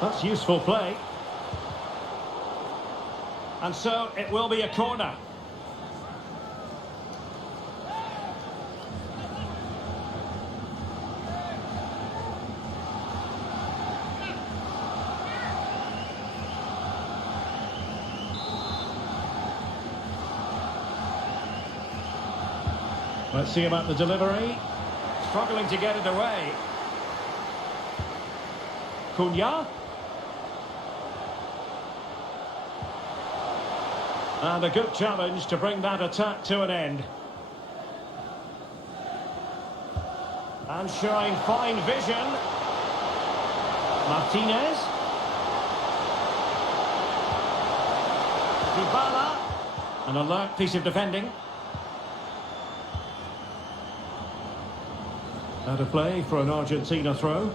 That's useful play. And so it will be a corner. Let's see about the delivery. Struggling to get it away. Cunha. And a good challenge to bring that attack to an end. And showing fine vision. Martinez. Dybala. An alert piece of defending. Out of play for an Argentina throw.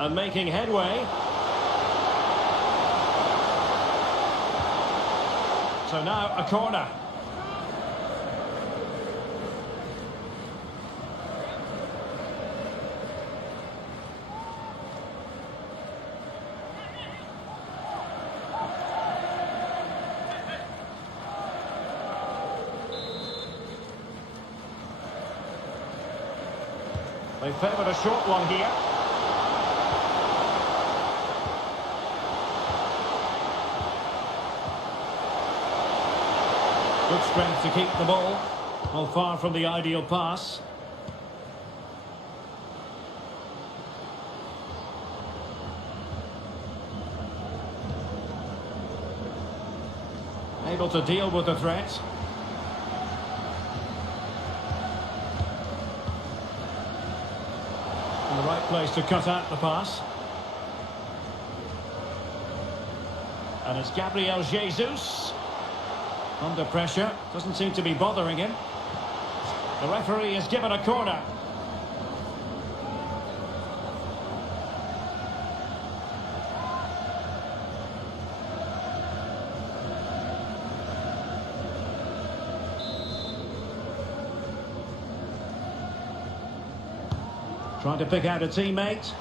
And making headway. So now a corner. They favoured a short one here. Good strength to keep the ball. Well, far from the ideal pass. Able to deal with the threat. In the right place to cut out the pass. And it's Gabriel Jesus. Under pressure, doesn't seem to be bothering him. The referee has given a corner. Trying to pick out a teammate.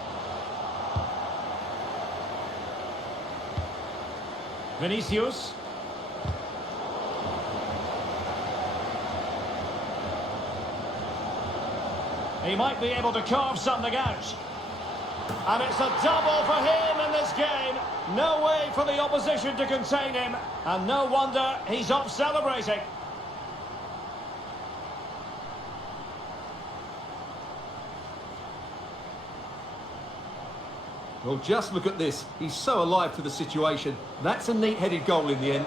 Vinicius. He might be able to carve something out. And it's a double for him in this game. No way for the opposition to contain him. And no wonder he's off celebrating. Well, just look at this. He's so alive to the situation. That's a neat-headed goal in the end.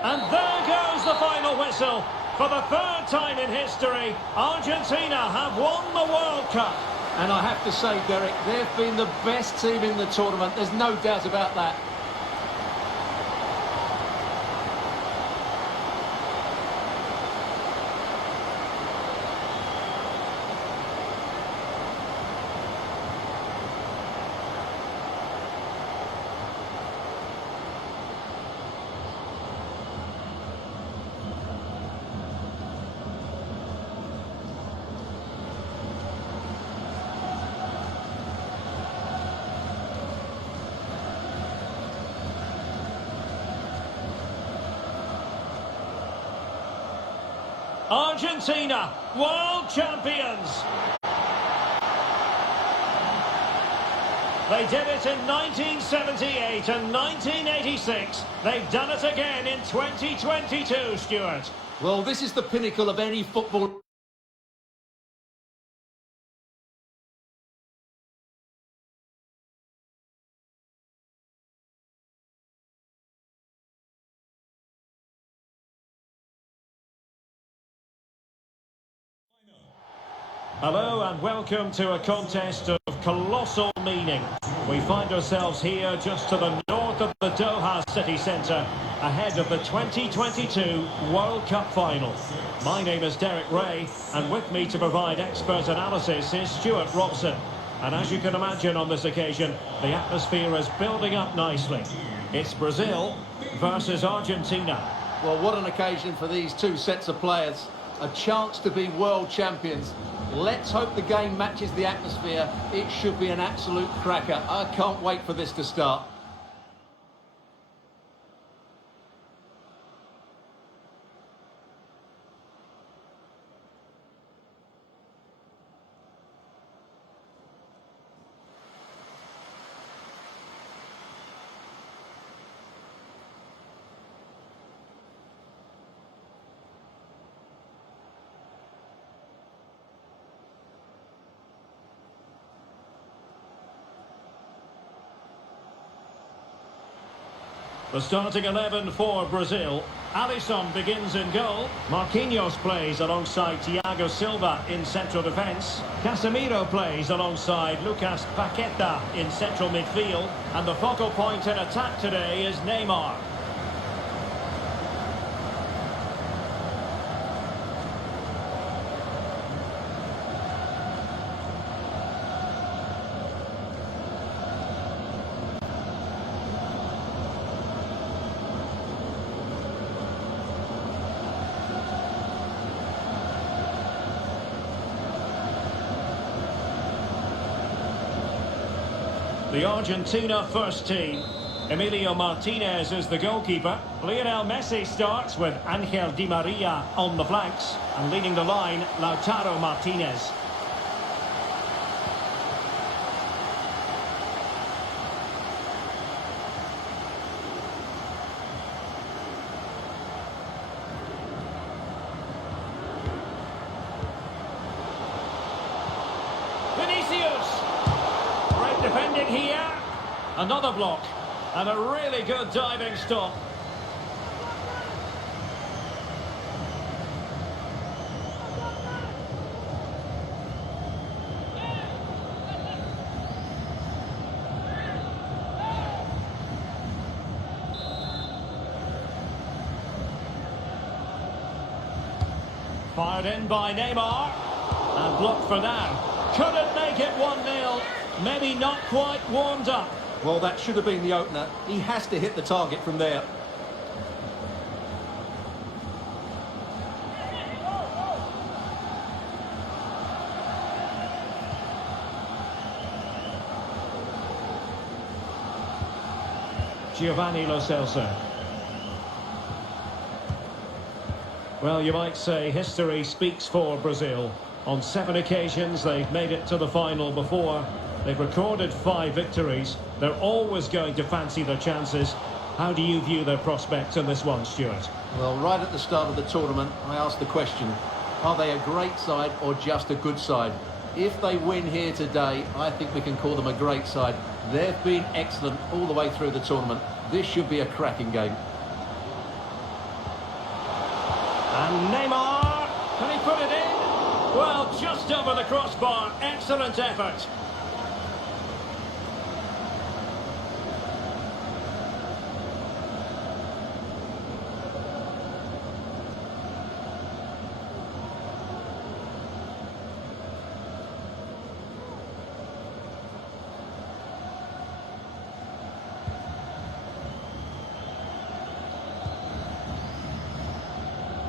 And there goes the final whistle. For the third time in history, Argentina have won the World Cup. And I have to say, Derek, they've been the best team in the tournament. There's no doubt about that. Argentina, world champions. They did it in 1978 and 1986. They've done it again in 2022, Stuart. Well, this is the pinnacle of any football. Hello and welcome to a contest of colossal meaning. We find ourselves here just to the north of the Doha city centre, ahead of the 2022 World Cup final. My name is Derek Ray, and with me to provide expert analysis is Stuart Robson. And as you can imagine on this occasion, the atmosphere is building up nicely. It's Brazil versus Argentina. Well, what an occasion for these two sets of players. A chance to be world champions. Let's hope the game matches the atmosphere. It should be an absolute cracker. I can't wait for this to start. The starting 11 for Brazil. Alisson begins in goal. Marquinhos plays alongside Thiago Silva in central defence. Casemiro plays alongside Lucas Paqueta in central midfield. And the focal point in attack today is Neymar. The Argentina first team. Emilio Martinez is the goalkeeper. Lionel Messi starts with Angel Di Maria on the flanks. And leading the line, Lautaro Martinez. Vinicius! Great defending here. Another block. And a really good diving stop. Fired in by Neymar. And blocked for now. Couldn't make it 1-0. Maybe not quite warmed up. Well, that should have been the opener. He has to hit the target from there. Giovanni Lo Celso. Well, you might say history speaks for Brazil. On 7 occasions, they've made it to the final before. They've recorded 5 victories. They're always going to fancy their chances. How do you view their prospects in this one, Stuart? Well, right at the start of the tournament, I asked the question, are they a great side or just a good side? If they win here today, I think we can call them a great side. They've been excellent all the way through the tournament. This should be a cracking game. And Neymar, can he put it in? Well, just over the crossbar. Excellent effort.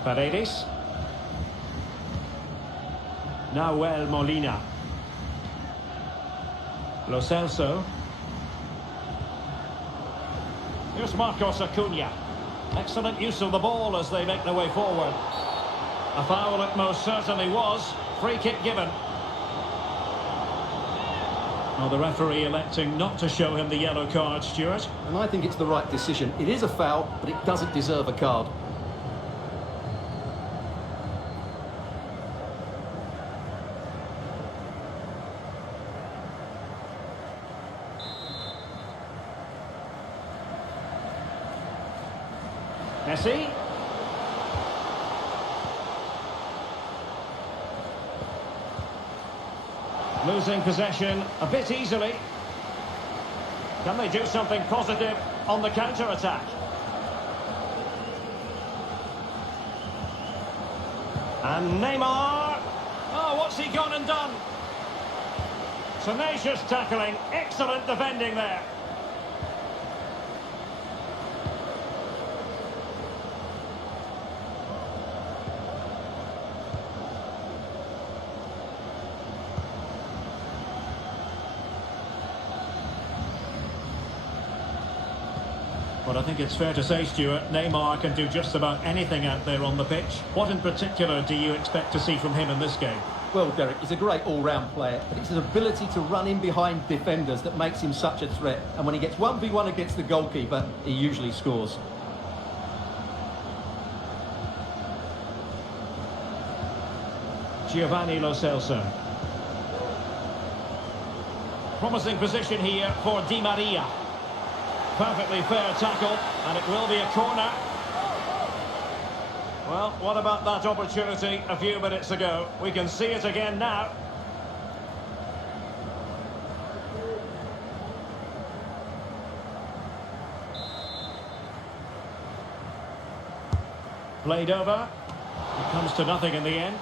Paredes. Nahuel Molina. Lo Celso. Here's Marcos Acuna. Excellent use of the ball as they make their way forward. A foul it most certainly was. Free kick given. Well, the referee electing not to show him the yellow card, Stuart. And I think it's the right decision. It is a foul, but it doesn't deserve a card. Messi. Losing possession a bit easily. Can they do something positive on the counter-attack? And Neymar. Oh, what's he gone and done? Tenacious tackling, excellent defending there. But I think it's fair to say, Stuart, Neymar can do just about anything out there on the pitch. What in particular do you expect to see from him in this game? Well, Derek, he's a great all-round player, but it's his ability to run in behind defenders that makes him such a threat. And when he gets 1v1 against the goalkeeper, he usually scores. Giovanni Lo Celso. Promising position here for Di Maria. Perfectly fair tackle, and it will be a corner. Well, what about that opportunity a few minutes ago? We can see it again now. Played over. It comes to nothing in the end.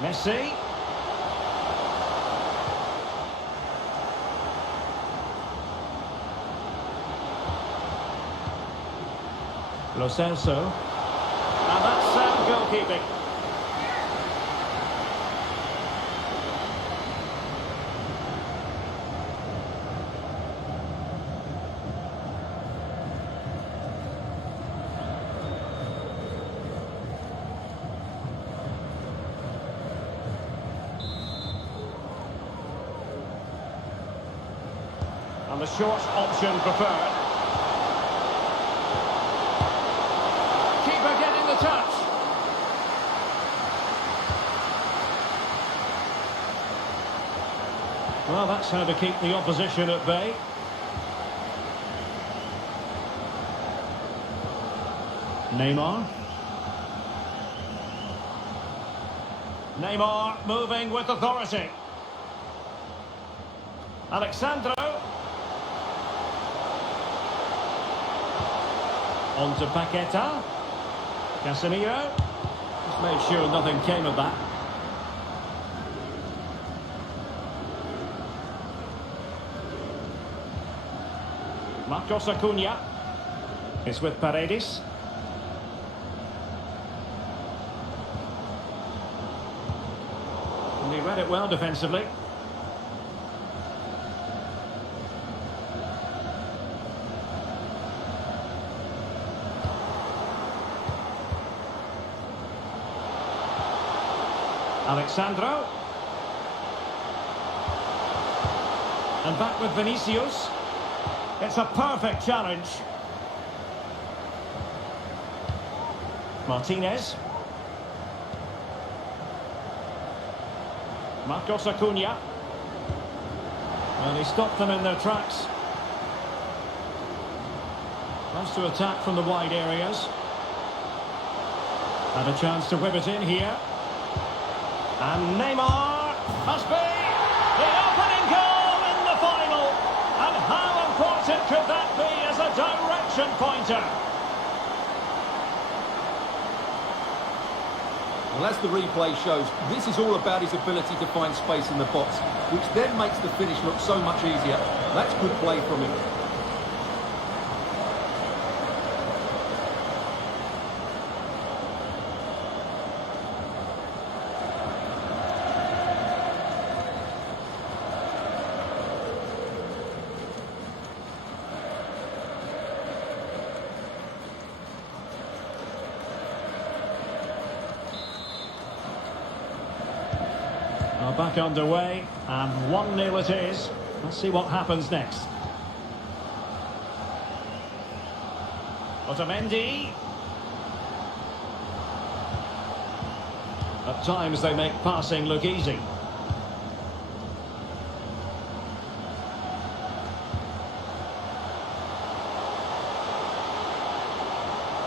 Messi. Lo Celso. And that's sound goalkeeping. And the short option preferred. Keeper getting the touch. Well, that's how to keep the opposition at bay. Neymar. Neymar moving with authority. Alexandro. On to Paqueta. Casemiro. Just made sure nothing came of that. Marcos Acuna. It's with Paredes. And he read it well defensively. Alexandro. And back with Vinicius. It's a perfect challenge. Martinez. Marcos Acuna. Well, he stopped them in their tracks. Wants to attack from the wide areas. Had a chance to whip it in here. And Neymar must be the opening goal in the final. And how important could that be as a direction pointer? Well, as the replay shows, this is all about his ability to find space in the box, which then makes the finish look so much easier. That's good play from him. Now back underway, and 1-0 it is. Let's see what happens next. Otamendi. At times they make passing look easy.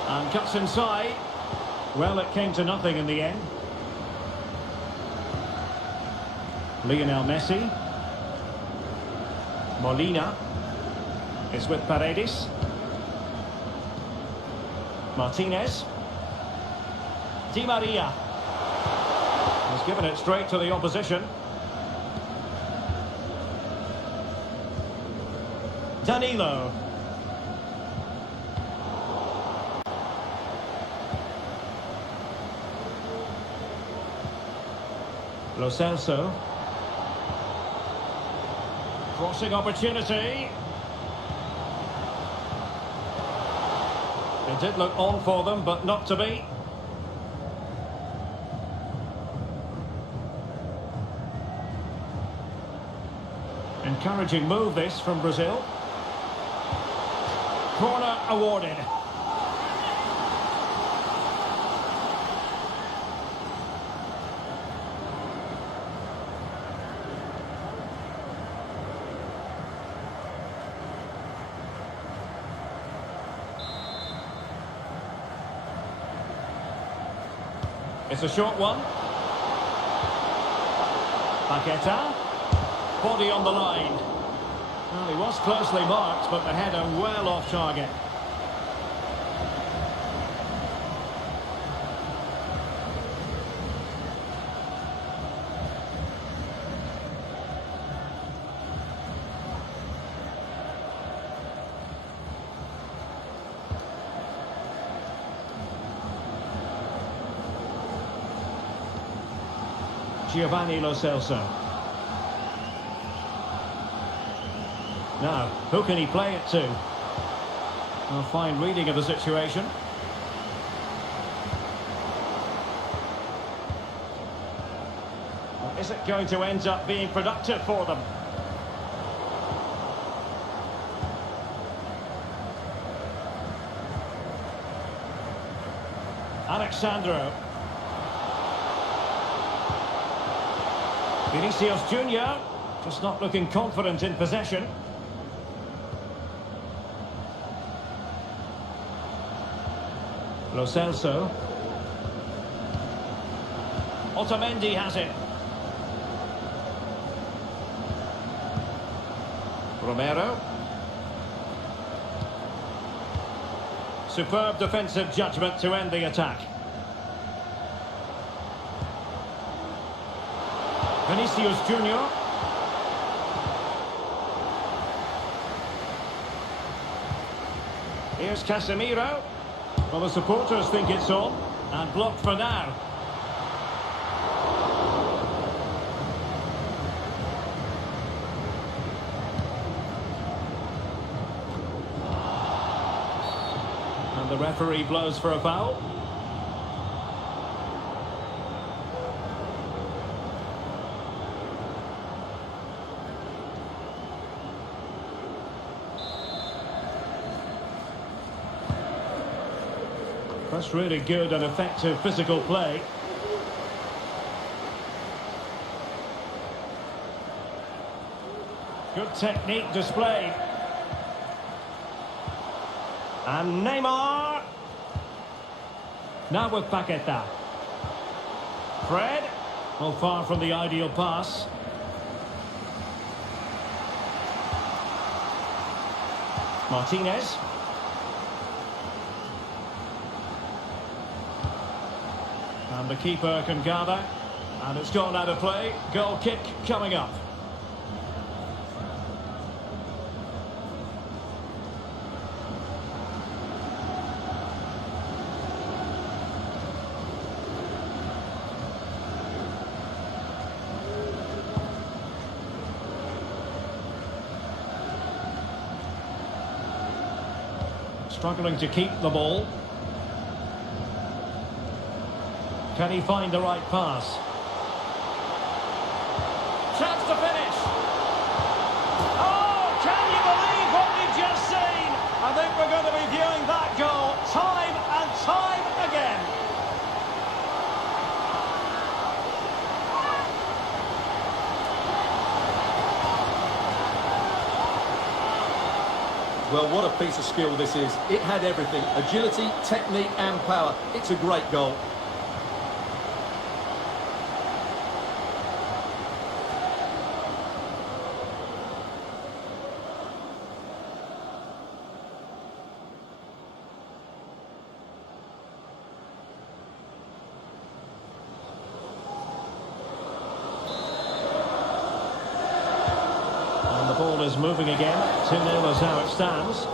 And cuts inside. Well, it came to nothing in the end. Lionel Messi. Molina is with Paredes. Martinez. Di Maria. He's given it straight to the opposition. Danilo. Lo Celso. Crossing opportunity. It did look on for them, but not to be. Encouraging move this from Brazil. Corner awarded. It's a short one. Paqueta. Body on the line. Well, he was closely marked, but the header well off target. Giovanni Lo Celso. Now, who can he play it to? A fine reading of the situation. Is it going to end up being productive for them? Alexandro. Vinicius Junior, just not looking confident in possession. Lo Celso. Otamendi has it. Romero. Superb defensive judgment to end the attack. Vinicius Junior. Here's Casemiro. Well, the supporters think it's on, and blocked for now. And the referee blows for a foul. That's really good and effective physical play. Good technique displayed. And Neymar. Now with Paqueta. Fred. Oh, far from the ideal pass. Martinez. And the keeper can gather. And it's gone out of play. Goal kick coming up. Struggling to keep the ball. Can he find the right pass? Chance to finish. Oh, can you believe what we've just seen? I think we're going to be viewing that goal time and time again. Well, what a piece of skill this is. It had everything. Agility, technique and power. It's a great goal. The ball is moving again. 2-0 is how it stands.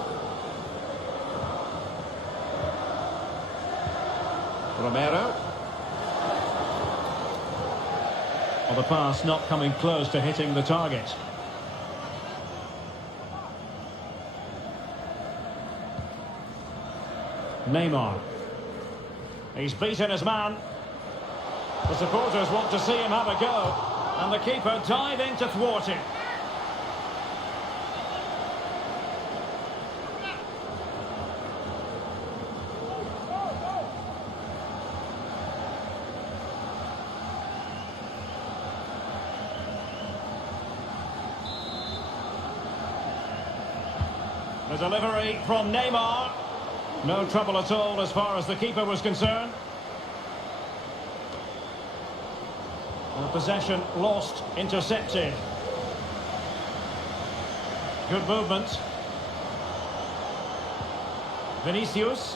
Romero. Well, the pass not coming close to hitting the target. Neymar. He's beaten his man. The supporters want to see him have a go. And the keeper diving to thwart him. The delivery from Neymar. No trouble at all as far as the keeper was concerned. Possession lost, intercepted. Good movement. Vinicius.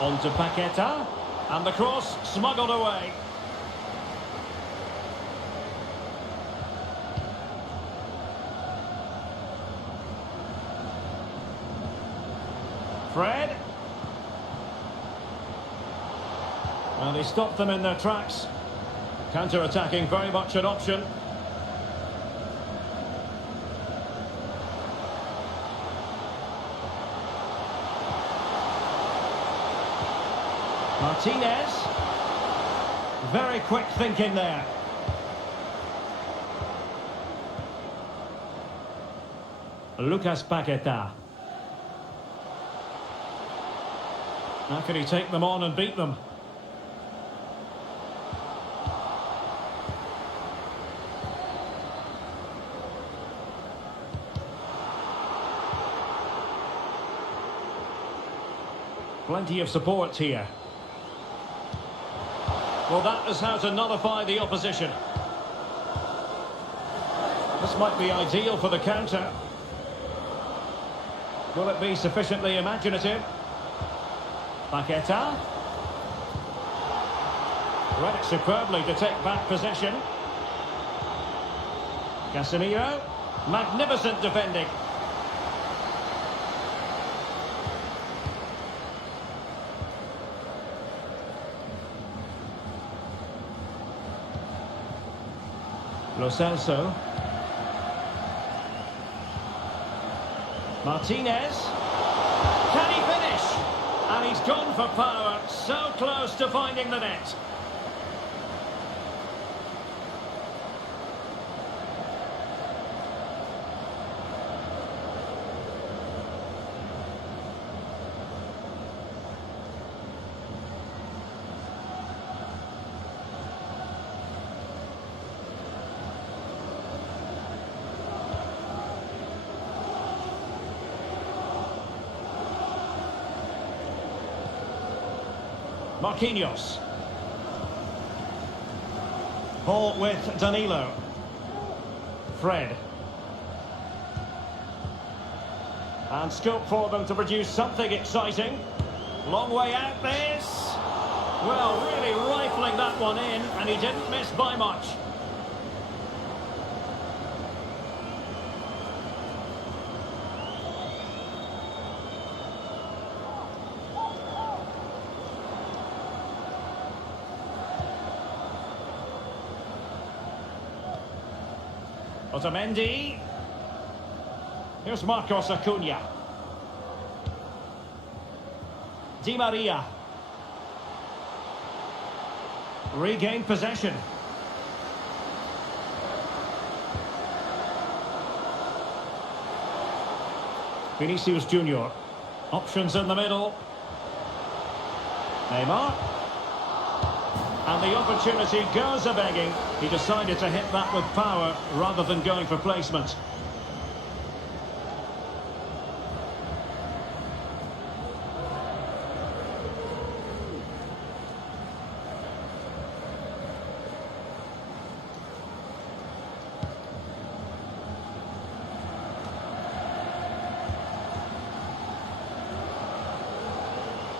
On to Paqueta. And the cross smuggled away. Fred. And he stopped them in their tracks. Counter-attacking, very much an option. Martinez. Very quick thinking there. Lucas Paqueta. How can he take them on and beat them? Plenty of support here. Well, that is how to nullify the opposition. This might be ideal for the counter. Will it be sufficiently imaginative? Paqueta. Read it superbly to take back possession. Casemiro. Magnificent defending. Lo Celso. Martinez. Can he finish? And he's gone for power. So close to finding the net. Marquinhos. Ball with Danilo. Fred. And scope for them to produce something exciting. Long way out this. Well, really rifling that one in, and he didn't miss by much. Otamendi. Here's Marcos Acuna. Di Maria. Regained possession. Vinicius Junior. Options in the middle. Neymar. And the opportunity goes a-begging. He decided to hit that with power rather than going for placement.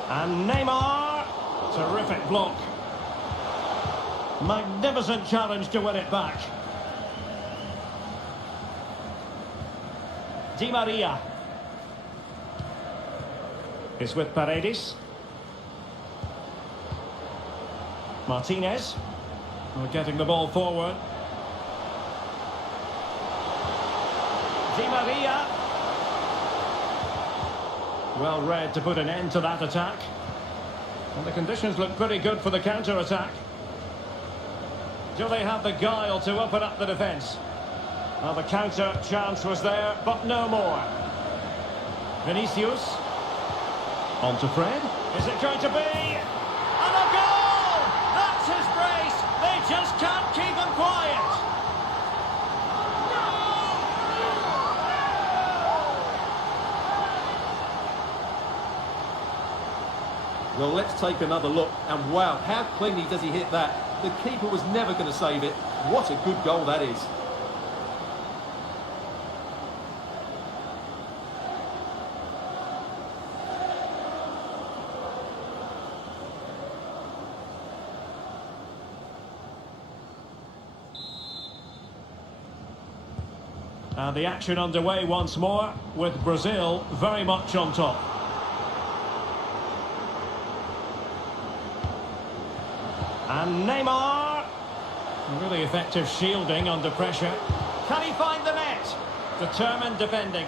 And Neymar. Terrific block. Magnificent challenge to win it back. Di Maria. It's with Paredes. Martinez. We're getting the ball forward. Di Maria. Well read to put an end to that attack. And the conditions look pretty good for the counter-attack. Do they have the guile to open up the defence? Well, the counter chance was there, but no more. Vinicius. On to Fred. Is it going to be? And a goal! That's his brace! They just can't keep him quiet! Well, let's take another look. And wow, how cleanly does he hit that? The keeper was never going to save it. What a good goal that is. And the action underway once more, with Brazil very much on top. And Neymar. Really effective shielding under pressure. Can he find the net? Determined defending.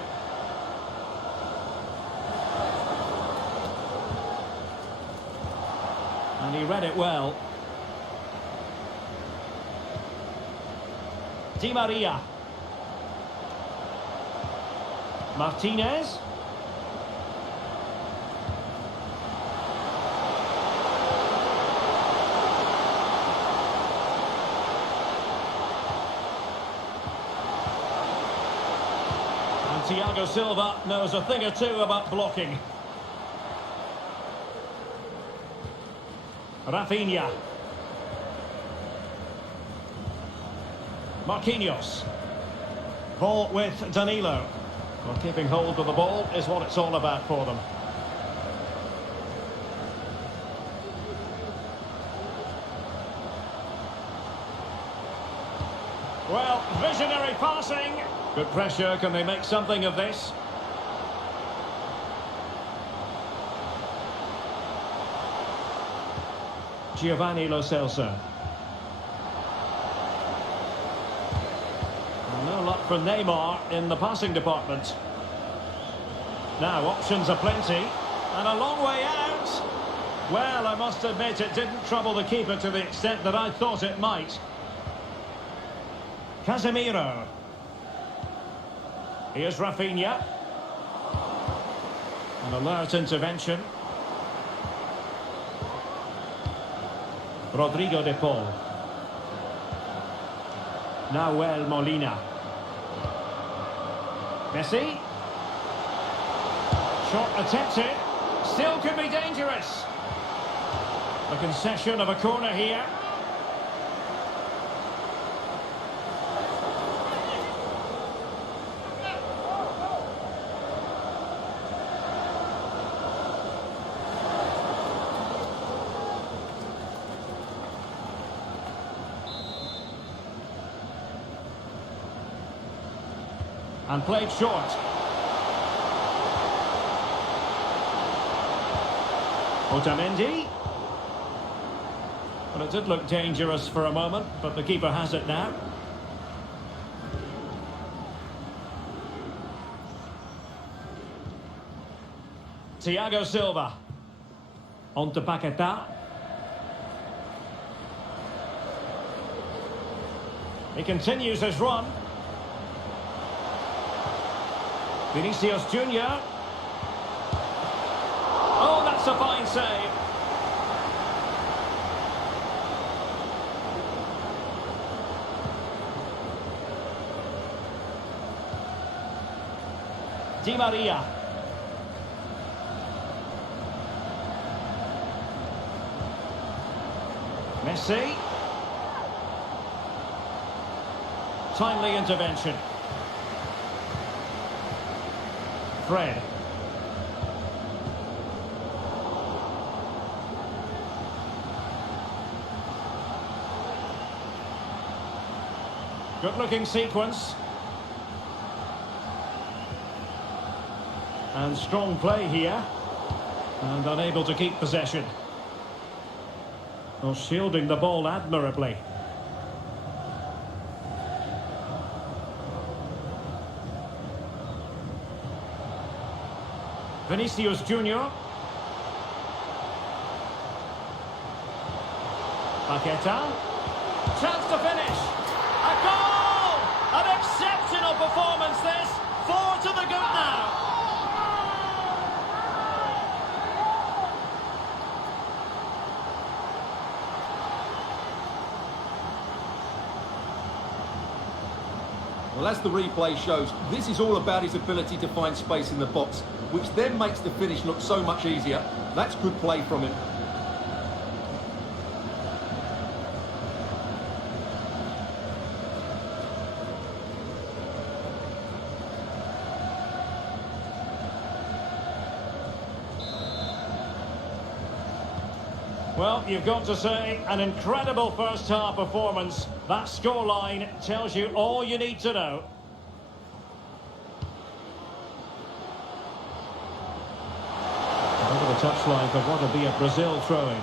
And he read it well. Di Maria. Martinez. And Thiago Silva knows a thing or two about blocking. Rafinha. Marquinhos. Ball with Danilo. Well, keeping hold of the ball is what it's all about for them. Well, visionary passing. Good pressure. Can they make something of this? Giovanni Lo Celso. No luck for Neymar in the passing department. Now, options are plenty. And a long way out. Well, I must admit, it didn't trouble the keeper to the extent that I thought it might. Casemiro. Here's Rafinha. An alert intervention. Rodrigo de Paul. Nahuel Molina. Messi. Shot attempted. Still could be dangerous. The concession of a corner here. And played short. Otamendi. Well, it did look dangerous for a moment, but the keeper has it now. Thiago Silva. On to Paquetá. He continues his run. Vinicius Junior. Oh, that's a fine save. Di Maria. Messi. Timely intervention. Fred. Good-looking sequence. And strong play here. And unable to keep possession. Well, shielding the ball admirably. Vinicius Junior. Paqueta. Chance to finish. A goal! An exceptional performance this. 4 to the good now. Well, as the replay shows, this is all about his ability to find space in the box, which then makes the finish look so much easier. That's good play from him. Well, you've got to say, an incredible first-half performance. That scoreline tells you all you need to know. Over the touchline for what will be a Brazil throw-in.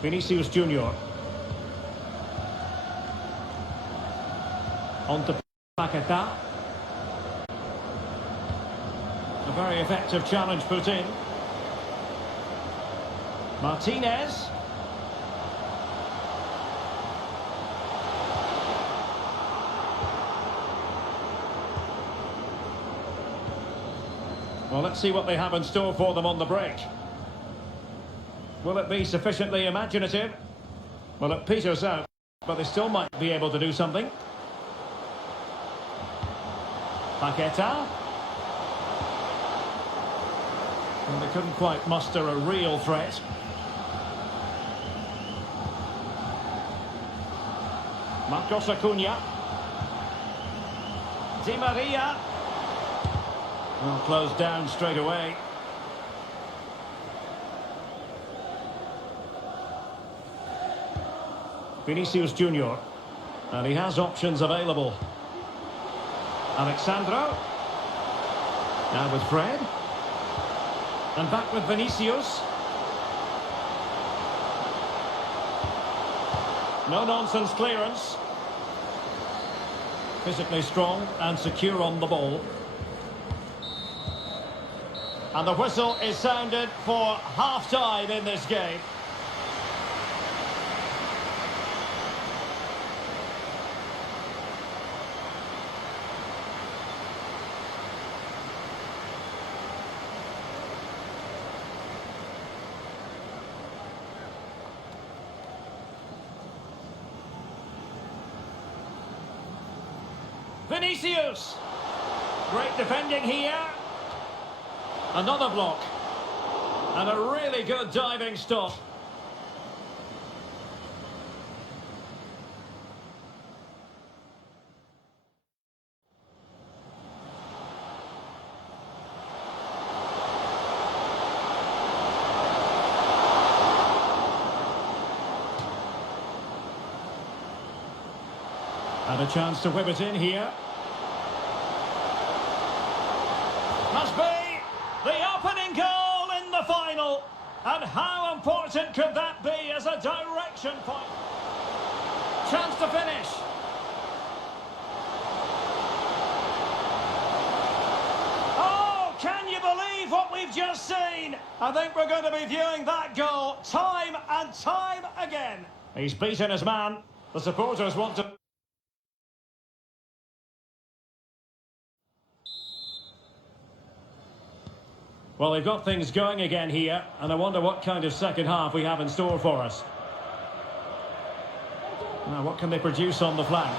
Vinicius Junior. On to Paqueta. A very effective challenge put in. Martinez. Well, let's see what they have in store for them on the break. Will it be sufficiently imaginative? Well, it peters out, but they still might be able to do something. Paqueta. And they couldn't quite muster a real threat. Marcos Acuna. Di Maria. Well, closed down straight away. Vinicius Junior. And he has options available. Alexandro. Now with Fred. And back with Vinicius. No-nonsense clearance. Physically strong and secure on the ball. And the whistle is sounded for half-time in this game. Vinicius! Great defending here. Another block. And a really good diving stop. And a chance to whip it in here. Must be the opening goal in the final. And how important could that be as a direction point? Chance to finish. Oh, can you believe what we've just seen? I think we're going to be viewing that goal time and time again. He's beaten his man. The supporters want to... Well, they've got things going again here, and I wonder what kind of second half we have in store for us. Now, what can they produce on the flank?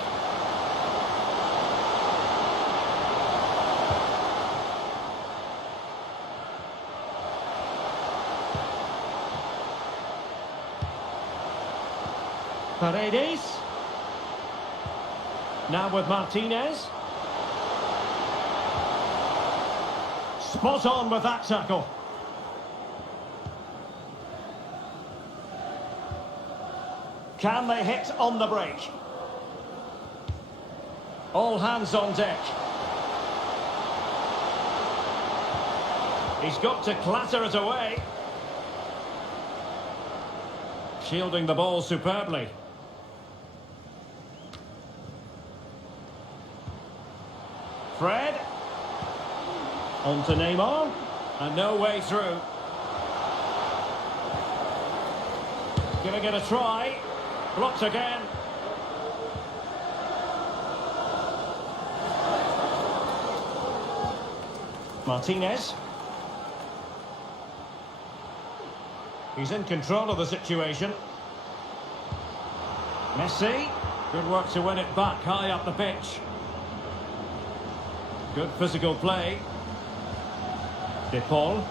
Paredes. Now with Martinez. Spot on with that tackle. Can they hit on the break? All hands on deck. He's got to clatter it away. Shielding the ball superbly. Fred. On to Neymar. And no way through. Gonna get a try. Blocked again. Martinez. He's in control of the situation. Messi. Good work to win it back high up the pitch. Good physical play. De Paul.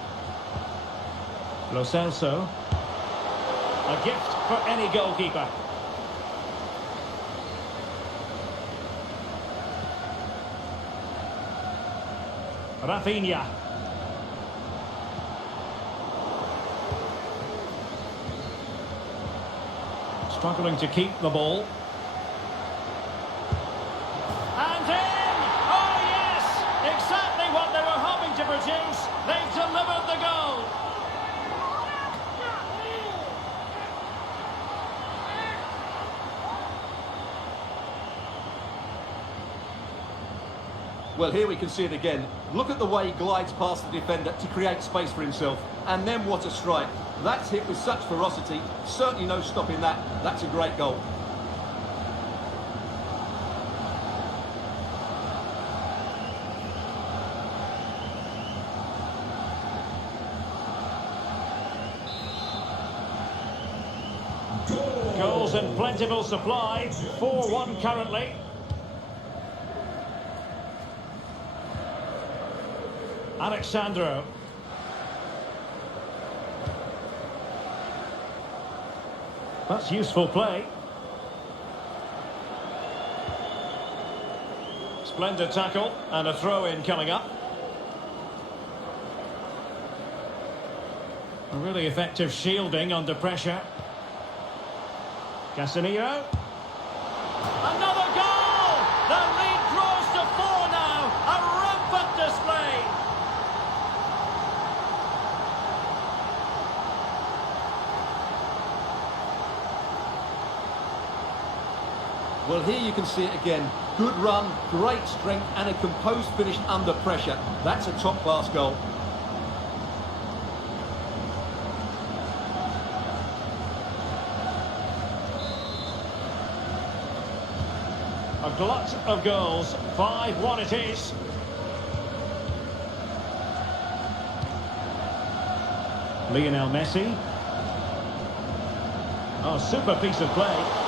Lo Celso. A gift for any goalkeeper. Rafinha. Struggling to keep the ball. And in! Oh yes! Exactly what they were hoping to produce. They've delivered the goal. Well, here we can see it again. Look at the way he glides past the defender to create space for himself. And then what a strike. That's hit with such ferocity. Certainly no stopping that. That's a great goal. Goals in plentiful supply. 4-1 currently. Alexandro. That's useful play. Splendid tackle and a throw-in coming up. A really effective shielding under pressure. Casemiro. Another goal! The lead grows to 4 now. A rampant display. Well, here you can see it again. Good run, great strength, and a composed finish under pressure. That's a top-class goal. A glut of goals. 5-1 it is. Lionel Messi. Oh, super piece of play.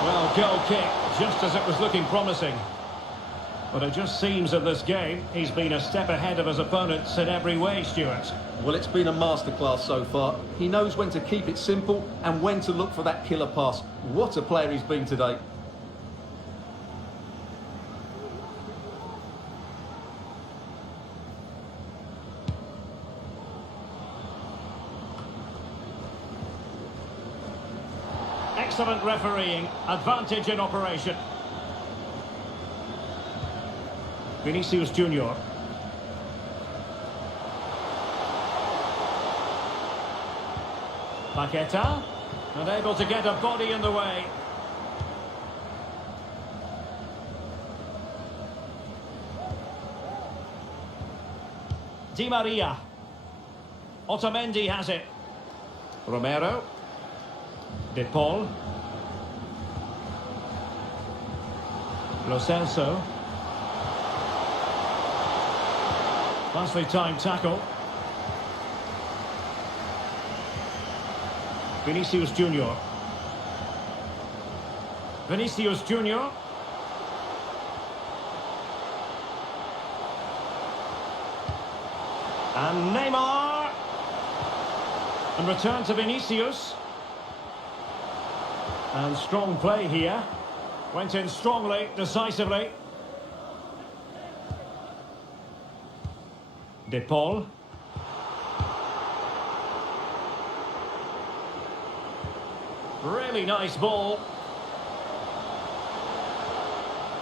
Well, goal kick, just as it was looking promising. But it just seems in this game, he's been a step ahead of his opponents in every way, Stuart. Well, it's been a masterclass so far. He knows when to keep it simple and when to look for that killer pass. What a player he's been today. Excellent refereeing, advantage in operation. Vinicius Junior. Paqueta, unable to get a body in the way. Di Maria. Otamendi has it. Romero. De Paul. Lo Celso. Nicely timed tackle. Vinicius Junior. Vinicius Junior. And Neymar. And return to Vinicius. And strong play here. Went in strongly, decisively. De Paul. Really nice ball.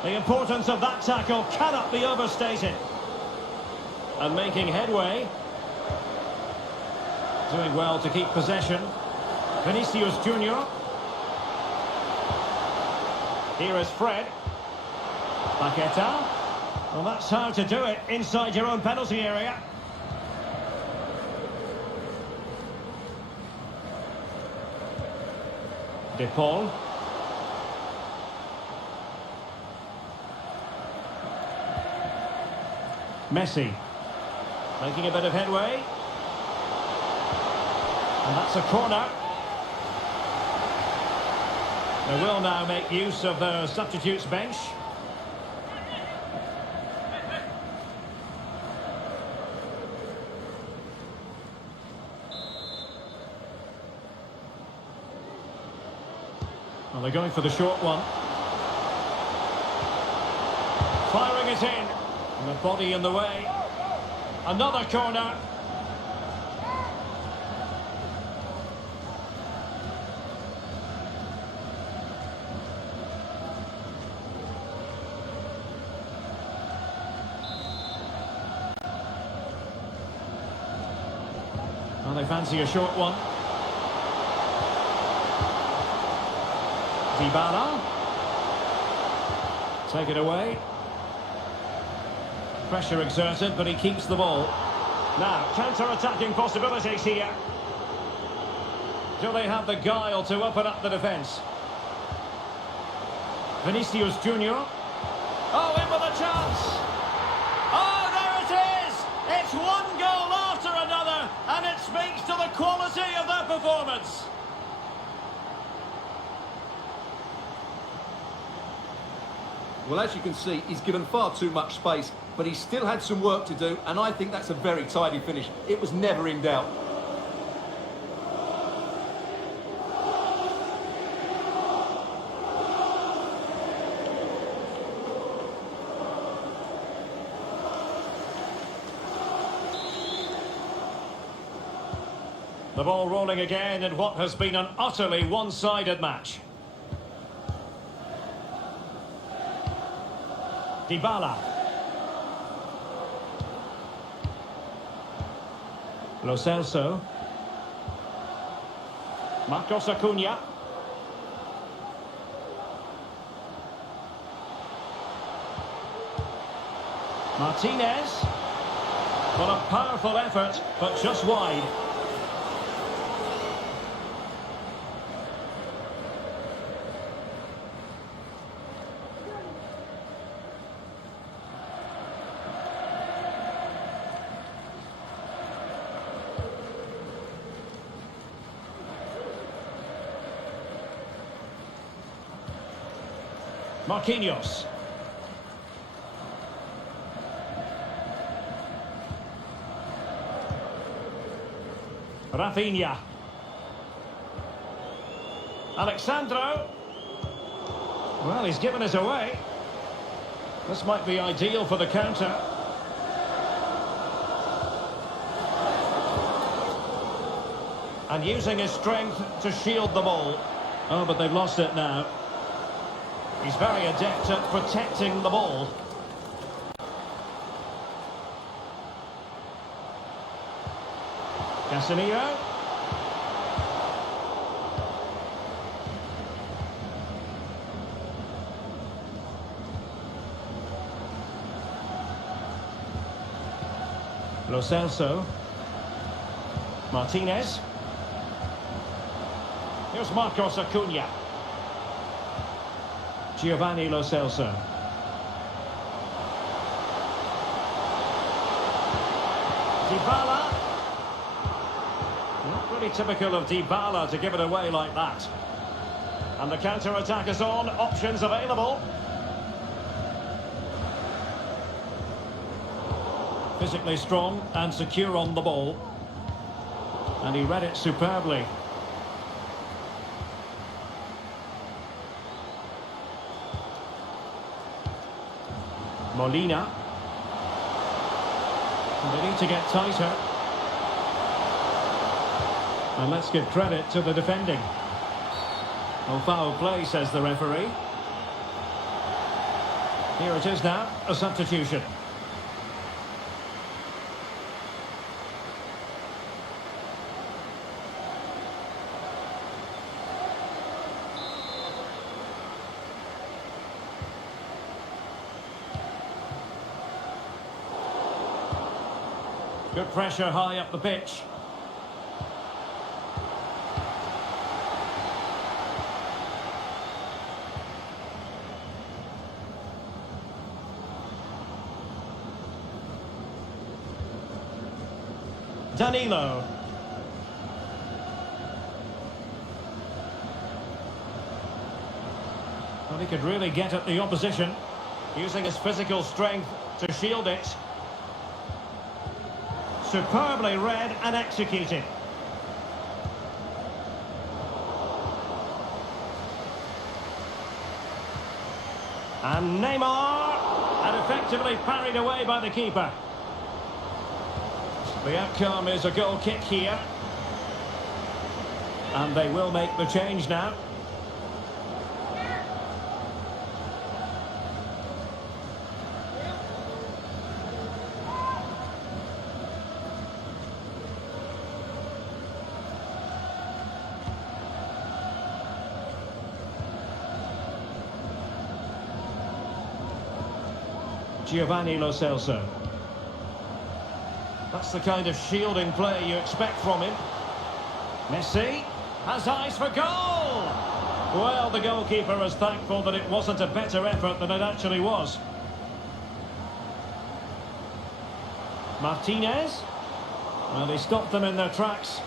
The importance of that tackle cannot be overstated. And making headway. Doing well to keep possession. Vinicius Junior. Here is Fred. Paqueta. Well, that's how to do it inside your own penalty area. De Paul. Messi. Making a bit of headway. And that's a corner. They will now make use of their substitutes bench. Well, they're going for the short one. Firing it in. And the body in the way. Another corner. Well, they fancy a short one. Dybala. Take it away. Pressure exerted, but he keeps the ball. Now, counter-attacking possibilities here. Do they have the guile to open up the defence? Vinicius Junior. Oh, in with a chance. Oh, there it is! It's one goal after another, and it speaks to the quality of their performance. Well, as you can see, he's given far too much space, but he still had some work to do, and I think that's a very tidy finish. It was never in doubt. The ball rolling again in what has been an utterly one-sided match. Dybala. Lo Celso. Marcos Acuna. Martinez. Well, a powerful effort, but just wide. Marquinhos. Rafinha. Alexandro. Well, he's given us away. This might be ideal for the counter. And using his strength to shield the ball. Oh, but they've lost it now. He's very adept at protecting the ball. Casemiro. Lo Celso. Martinez. Here's Marcos Acuna. Giovanni Lo Celso. Dybala. Not really typical of Dybala to give it away like that. And the counter-attack is on. Options available. Physically strong and secure on the ball. And he read it superbly. Molina. And they need to get tighter. And let's give credit to the defending. Well, foul play, says the referee. Here it is now, a substitution. Good pressure high up the pitch. Danilo. Well, he could really get at the opposition, using his physical strength to shield it. Superbly read and executed. And Neymar, and effectively parried away by the keeper. The outcome is a goal kick here. And they will make the change now. Giovanni Lo Celso. That's the kind of shielding play you expect from him. Messi has eyes for goal! Well, the goalkeeper is thankful that it wasn't a better effort than it actually was. Martinez. Well, he stopped them in their tracks.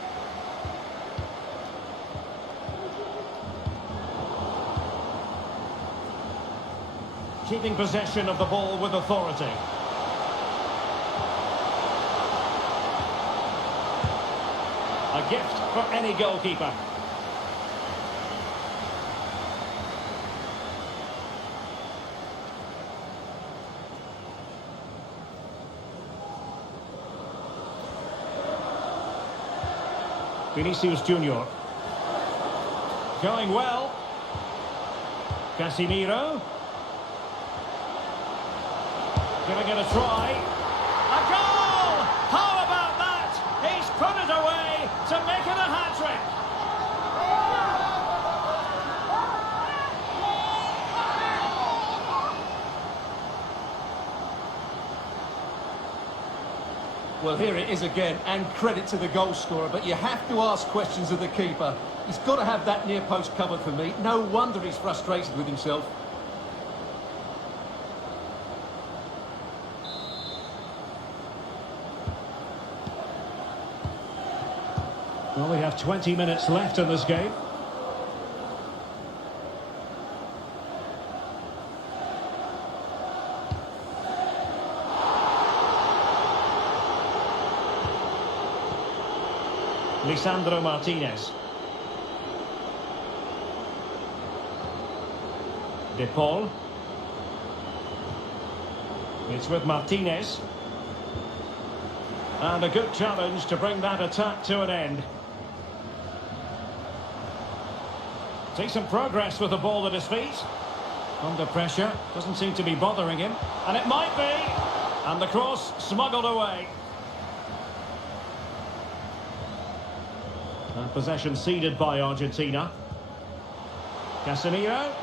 Keeping possession of the ball with authority. A gift for any goalkeeper. Vinicius Junior. Going well. Casemiro. Giving it a try. A goal! How about that? He's put it away to make it a hat-trick. Well, here it is again, and credit to the goal scorer, but you have to ask questions of the keeper. He's got to have that near post covered for me. No wonder he's frustrated with himself. Well, we have 20 minutes left in this game. Lisandro Martinez. De Paul. It's with Martinez. And a good challenge to bring that attack to an end. Sees some progress with the ball at his feet. Under pressure, doesn't seem to be bothering him. And it might be. And the cross smuggled away. And possession ceded by Argentina. Casemiro.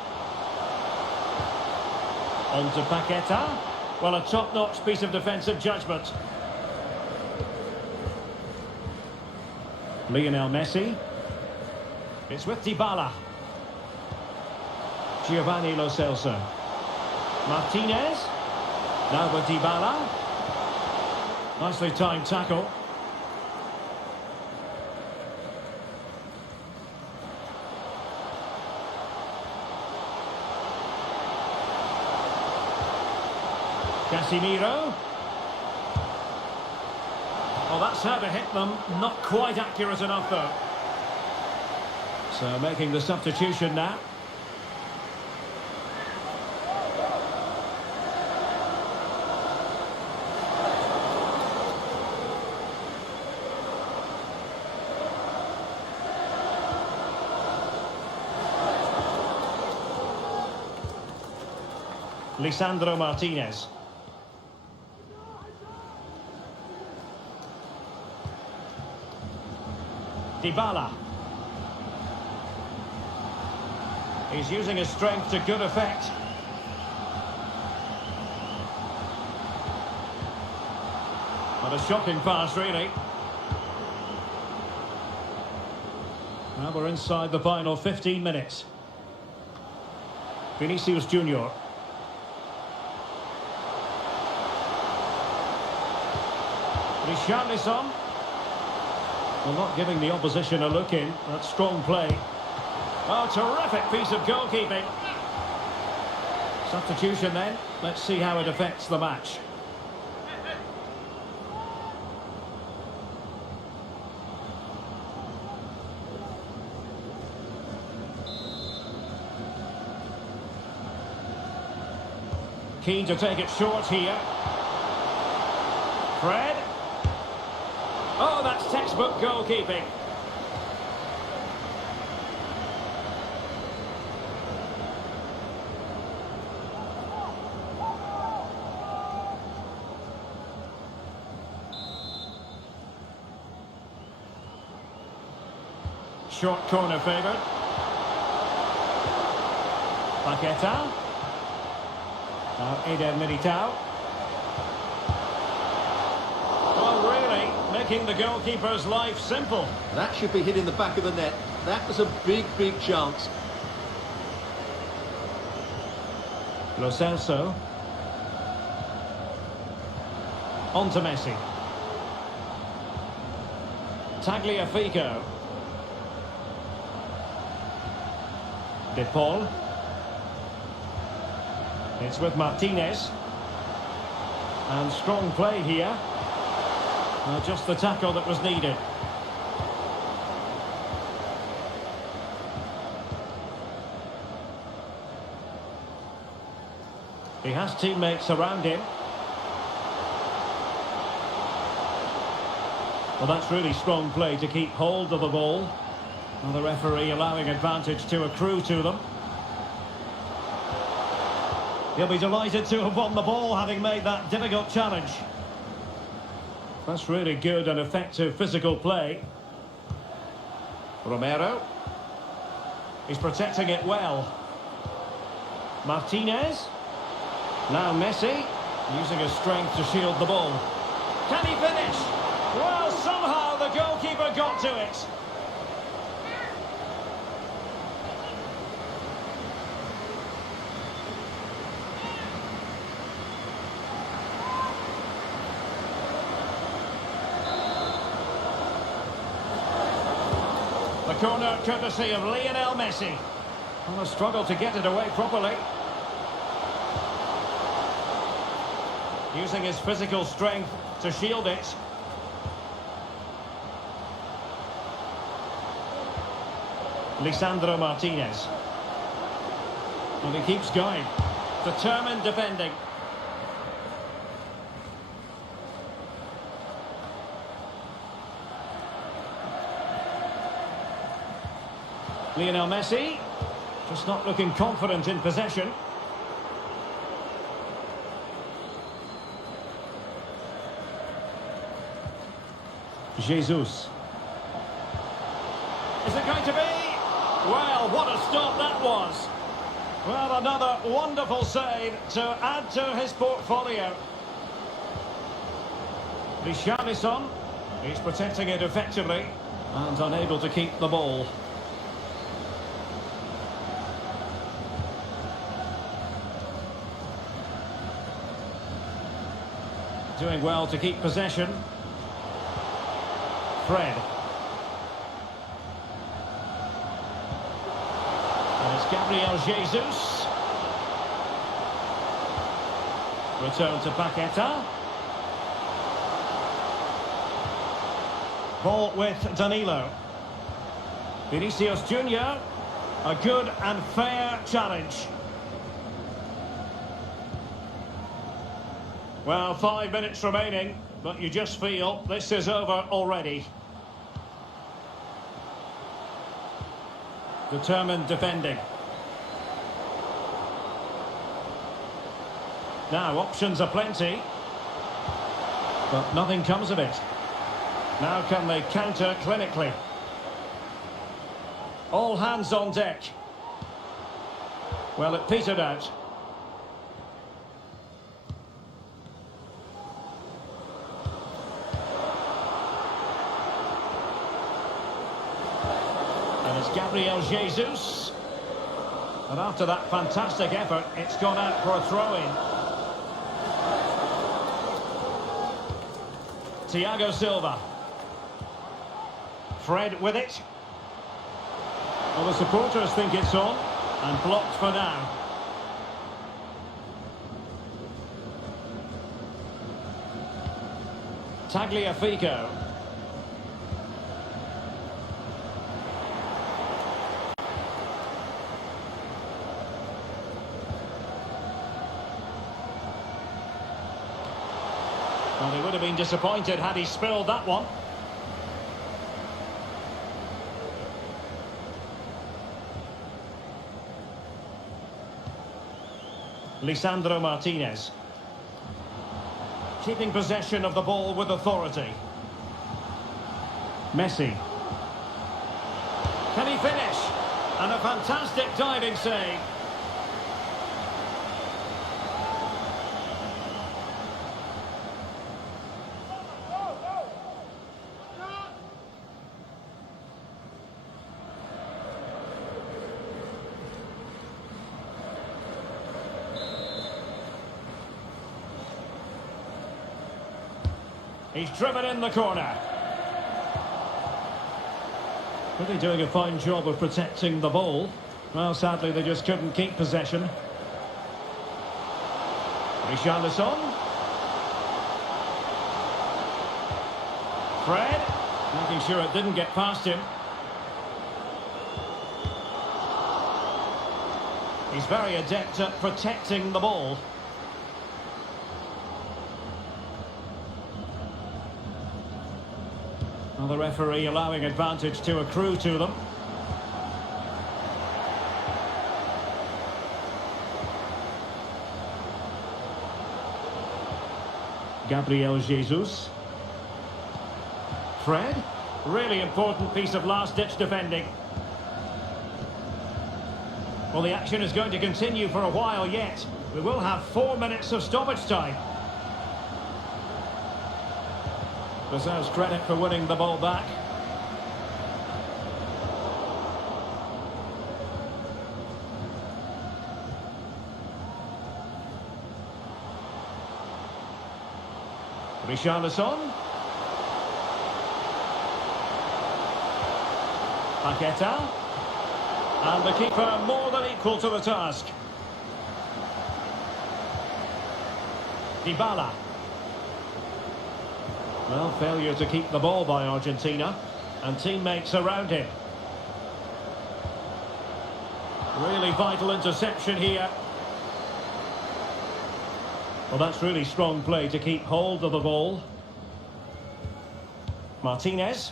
On to Paqueta. Well, a top-notch piece of defensive judgment. Lionel Messi. It's with Dybala. Giovanni Lo Celso. Martinez. Now with Dybala. Nicely timed tackle. Casemiro. Well, that's how to hit them. Not quite accurate enough, though. So making the substitution now. Lisandro Martinez. Dybala. He's using his strength to good effect. What a shocking pass, really. Now we're inside the final 15 minutes. Vinicius Junior. Richarlison. Well, not giving the opposition a look in. That's strong play. Oh, terrific piece of goalkeeping. Substitution then. Let's see how it affects the match. Keen to take it short here. Fred. Oh, that's textbook goalkeeping. Short corner favoured. Paqueta. Now Eder Militao. Well, really, making the goalkeeper's life simple. That should be hit in the back of the net. That was a big, big chance. Lo Celso. On to Messi. Tagliafico. De Paul. It's with Martinez. And strong play here. Just the tackle that was needed. He has teammates around him. Well, that's really strong play to keep hold of the ball. And the referee allowing advantage to accrue to them. He'll be delighted to have won the ball, having made that difficult challenge. That's really good and effective physical play. Romero. He's protecting it well. Martinez. Now Messi, using his strength to shield the ball. Can he finish? Well, somehow the goalkeeper got to it. The corner courtesy of Lionel Messi. On a struggle to get it away properly. Using his physical strength to shield it. Lisandro Martinez. And he keeps going. Determined defending. Lionel Messi, just not looking confident in possession. Jesus. Is it going to be? Well, what a stop that was. Well, another wonderful save to add to his portfolio. Richarlison, he's protecting it effectively and unable to keep the ball. Doing well to keep possession. Fred. And it's Gabriel Jesus. Return to Paqueta. Ball with Danilo. Vinicius Junior. A good and fair challenge. Well, 5 minutes remaining, but you just feel this is over already. Determined defending. Now, options are plenty, but nothing comes of it. Now can they counter clinically? All hands on deck. Well, it petered out. And it's Gabriel Jesus. And after that fantastic effort, it's gone out for a throw-in. Thiago Silva. Fred with it. Well, the supporters think it's on, and blocked for now. Tagliafico. Well, he would have been disappointed had he spilled that one. Lisandro Martinez. Keeping possession of the ball with authority. Messi. Can he finish? And a fantastic diving save. He's driven in the corner. Really doing a fine job of protecting the ball. Well, sadly, they just couldn't keep possession. Richarlison. Fred, making sure it didn't get past him. He's very adept at protecting the ball. Well, the referee allowing advantage to accrue to them. Gabriel Jesus. Fred. Really important piece of last-ditch defending. Well, the action is going to continue for a while yet. We will have 4 minutes of stoppage time. Deserves credit for winning the ball back. Richarlison. Paqueta. And the keeper more than equal to the task. Dybala. Well, failure to keep the ball by Argentina, and teammates around him. Really vital interception here. Well, that's really strong play to keep hold of the ball. Martinez.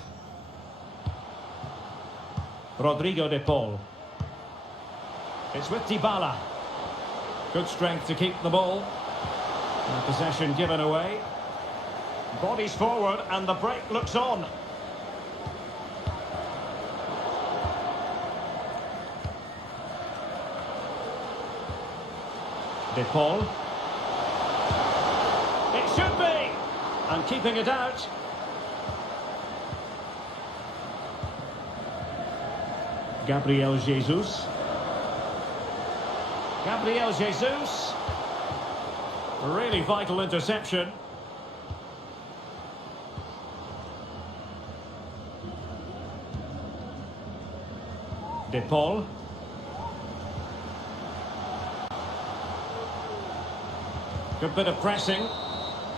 Rodrigo de Paul. It's with Dybala. Good strength to keep the ball. And possession given away. Bodies forward and the break looks on. De Paul. It should be! And keeping it out. Gabriel Jesus. Gabriel Jesus. Really vital interception. De Paul. Good bit of pressing.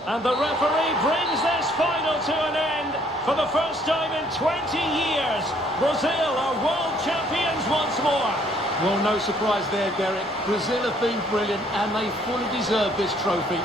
And the referee brings this final to an end. For the first time in 20 years, Brazil are world champions once more. Well, no surprise there, Derek. Brazil have been brilliant and they fully deserve this trophy.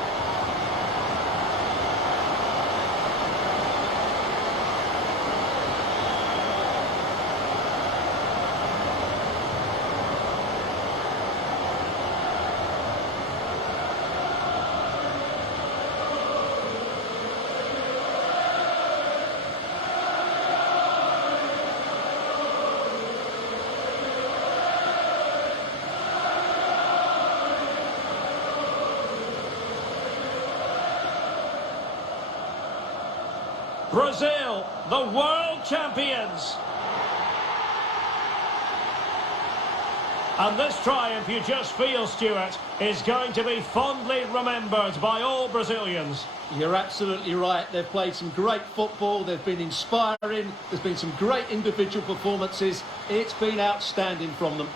Brazil, the world champions. And this triumph, you just feel, Stuart, is going to be fondly remembered by all Brazilians. You're absolutely right. They've played some great football. They've been inspiring. There's been some great individual performances. It's been outstanding from them.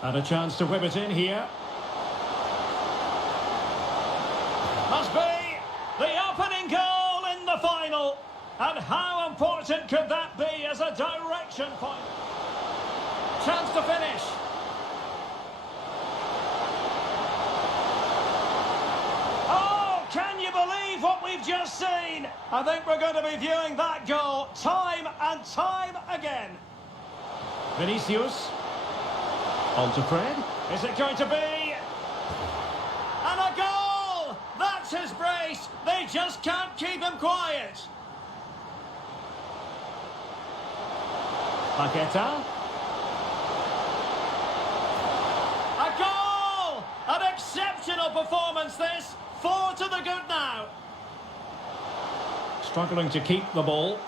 And a chance to whip it in here. Must be the opening goal in the final. And how important could that be as a direction point? Chance to finish. Oh, can you believe what we've just seen? I think we're going to be viewing that goal time and time again. Vinicius. On to Fred. Is it going to be? And a goal! That's his brace. They just can't keep him quiet. Paqueta. A goal! An exceptional performance this. 4 to the good now. Struggling to keep the ball.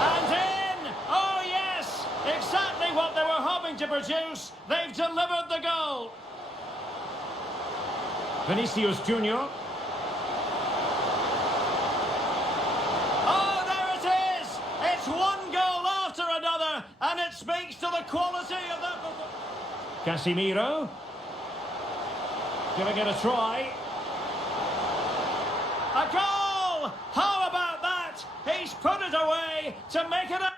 And in! Oh yes! Exactly what they were hoping to produce. They've delivered the goal. Vinicius Junior. Oh, there it is! It's one goal after another, and it speaks to the quality of that performance. Casemiro. Giving it a try. A goal! How about that? He's put it away to make it a...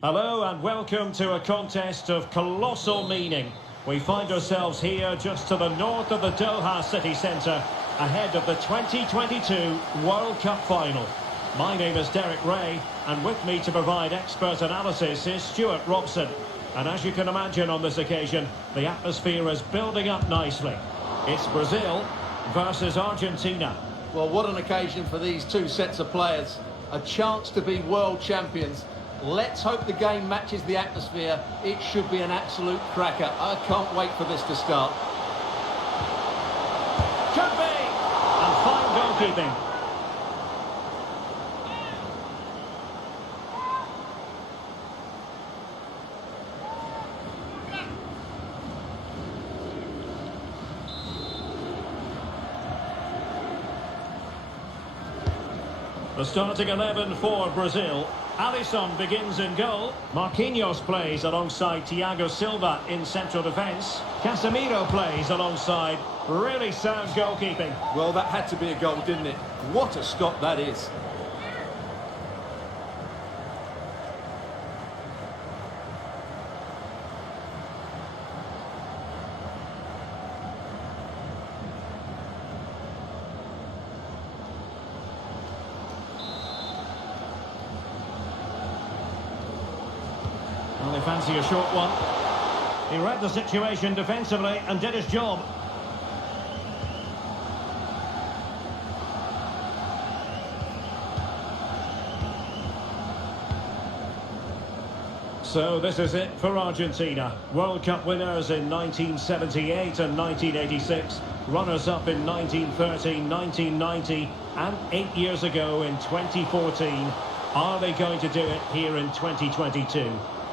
Hello and welcome to a contest of colossal meaning. We find ourselves here just to the north of the Doha city centre, ahead of the 2022 World Cup final. My name is Derek Ray, and with me to provide expert analysis is Stuart Robson. And as you can imagine on this occasion, the atmosphere is building up nicely. It's Brazil versus Argentina. Well, what an occasion for these two sets of players. A chance to be world champions. Let's hope the game matches the atmosphere. It should be an absolute cracker. I can't wait for this to start. Could be! And fine goalkeeping. The starting 11 for Brazil. Alisson begins in goal. Marquinhos plays alongside Thiago Silva in central defence. Casemiro plays alongside. Really sound goalkeeping. Well, that had to be a goal, didn't it? What a stop that is. Well, they fancy a short one. He read the situation defensively and did his job. So this is it for Argentina. World Cup winners in 1978 and 1986. Runners-up in 1930, 1990 and 8 years ago in 2014. Are they going to do it here in 2022?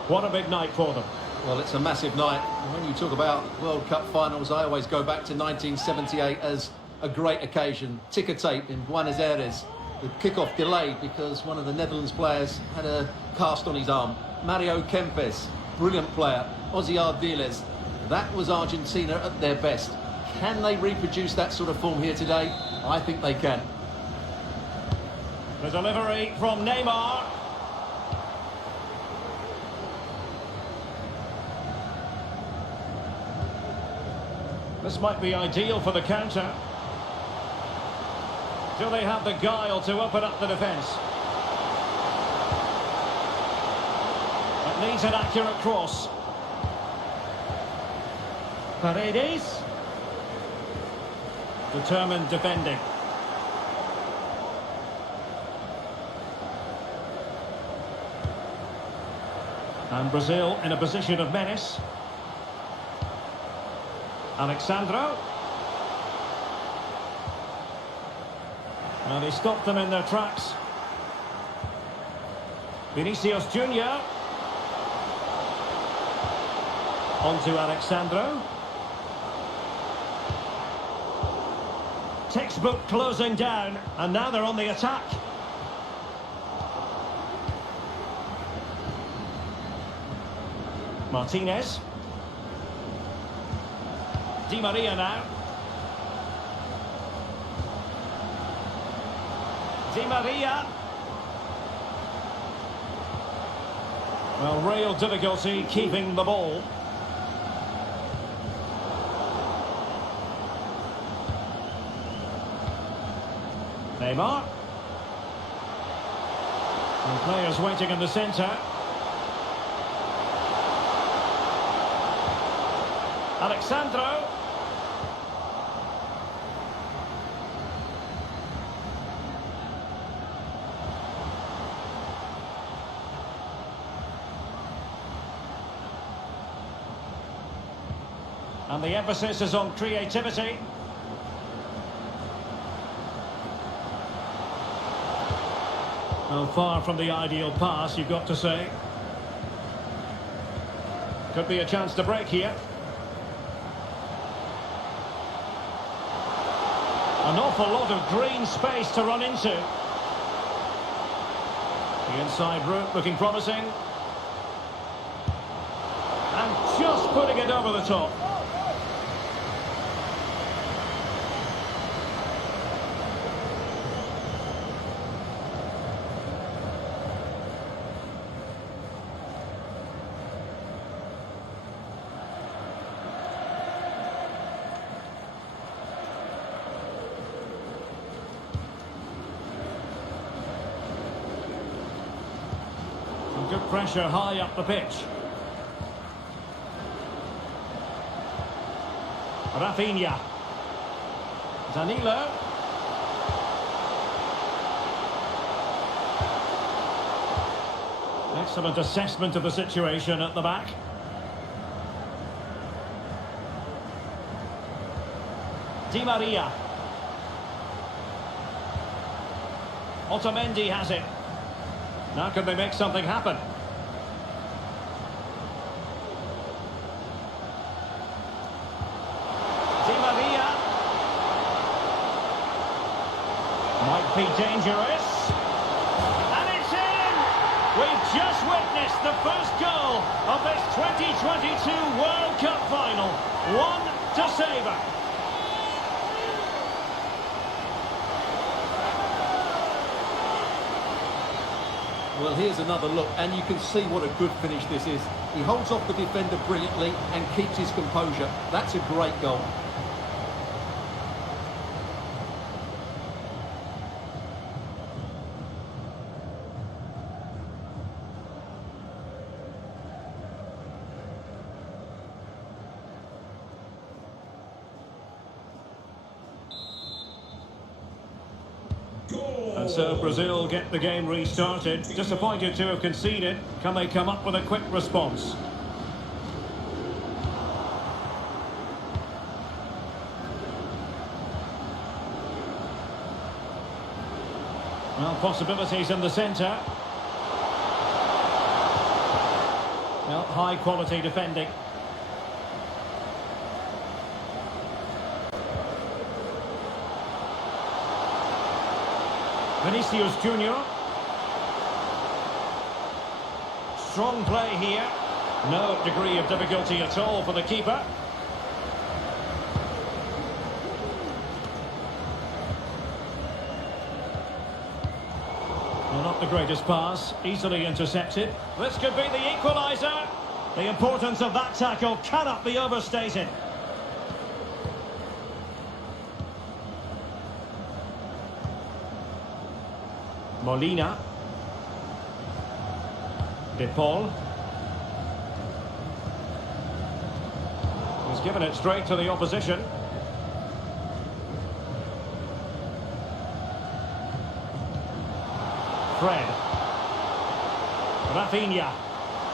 What a big night for them. Well, it's a massive night. When you talk about World Cup finals, I always go back to 1978 as a great occasion. Ticker tape in Buenos Aires. The kickoff delayed because one of the Netherlands players had a cast on his arm. Mario Kempes, brilliant player. Ozzy Ardiles. That was Argentina at their best. Can they reproduce that sort of form here today? I think they can. The delivery from Neymar. This might be ideal for the counter. Do they have the guile to open up the defence? It needs an accurate cross. Paredes. Determined defending. And Brazil in a position of menace. Alexandro. And he stopped them in their tracks. Vinicius Junior. On to Alexandro. Textbook closing down, and now they're on the attack. Martinez. Di Maria now. Di Maria. Well, real difficulty keeping the ball. Neymar. And players waiting in the centre. Alexandro. And the emphasis is on creativity. Well, far from the ideal pass, you've got to say. Could be a chance to break here. An awful lot of green space to run into. The inside route looking promising. And just putting it over the top. Good pressure high up the pitch. Rafinha. Danilo. Excellent assessment of the situation at the back. Di Maria. Otamendi has it. Now can they make something happen? Di Maria. Might be dangerous. And it's in! We've just witnessed the first goal of this 2022 World Cup final. One to savour. Well, here's another look, and you can see what a good finish this is. He holds off the defender brilliantly and keeps his composure. That's a great goal. And so Brazil get the game restarted. Disappointed to have conceded. Can they come up with a quick response? Well, possibilities in the centre. Well, high quality defending. Vinicius Junior. Strong play here. No degree of difficulty at all for the keeper. Well, not the greatest pass. Easily intercepted. This could be the equaliser. The importance of that tackle cannot be overstated. Molina. De Paul. He's given it straight to the opposition. Fred. Rafinha.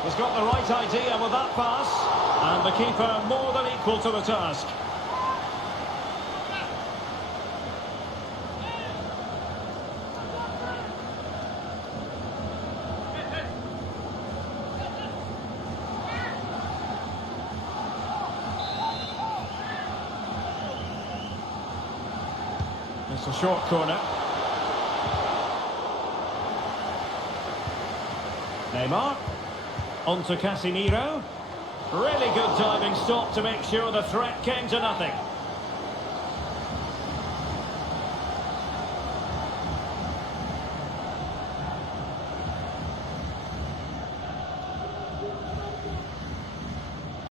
He's got the right idea with that pass. And the keeper more than equal to the task. It's a short corner. Neymar. On to Casemiro. Really good diving stop to make sure the threat came to nothing.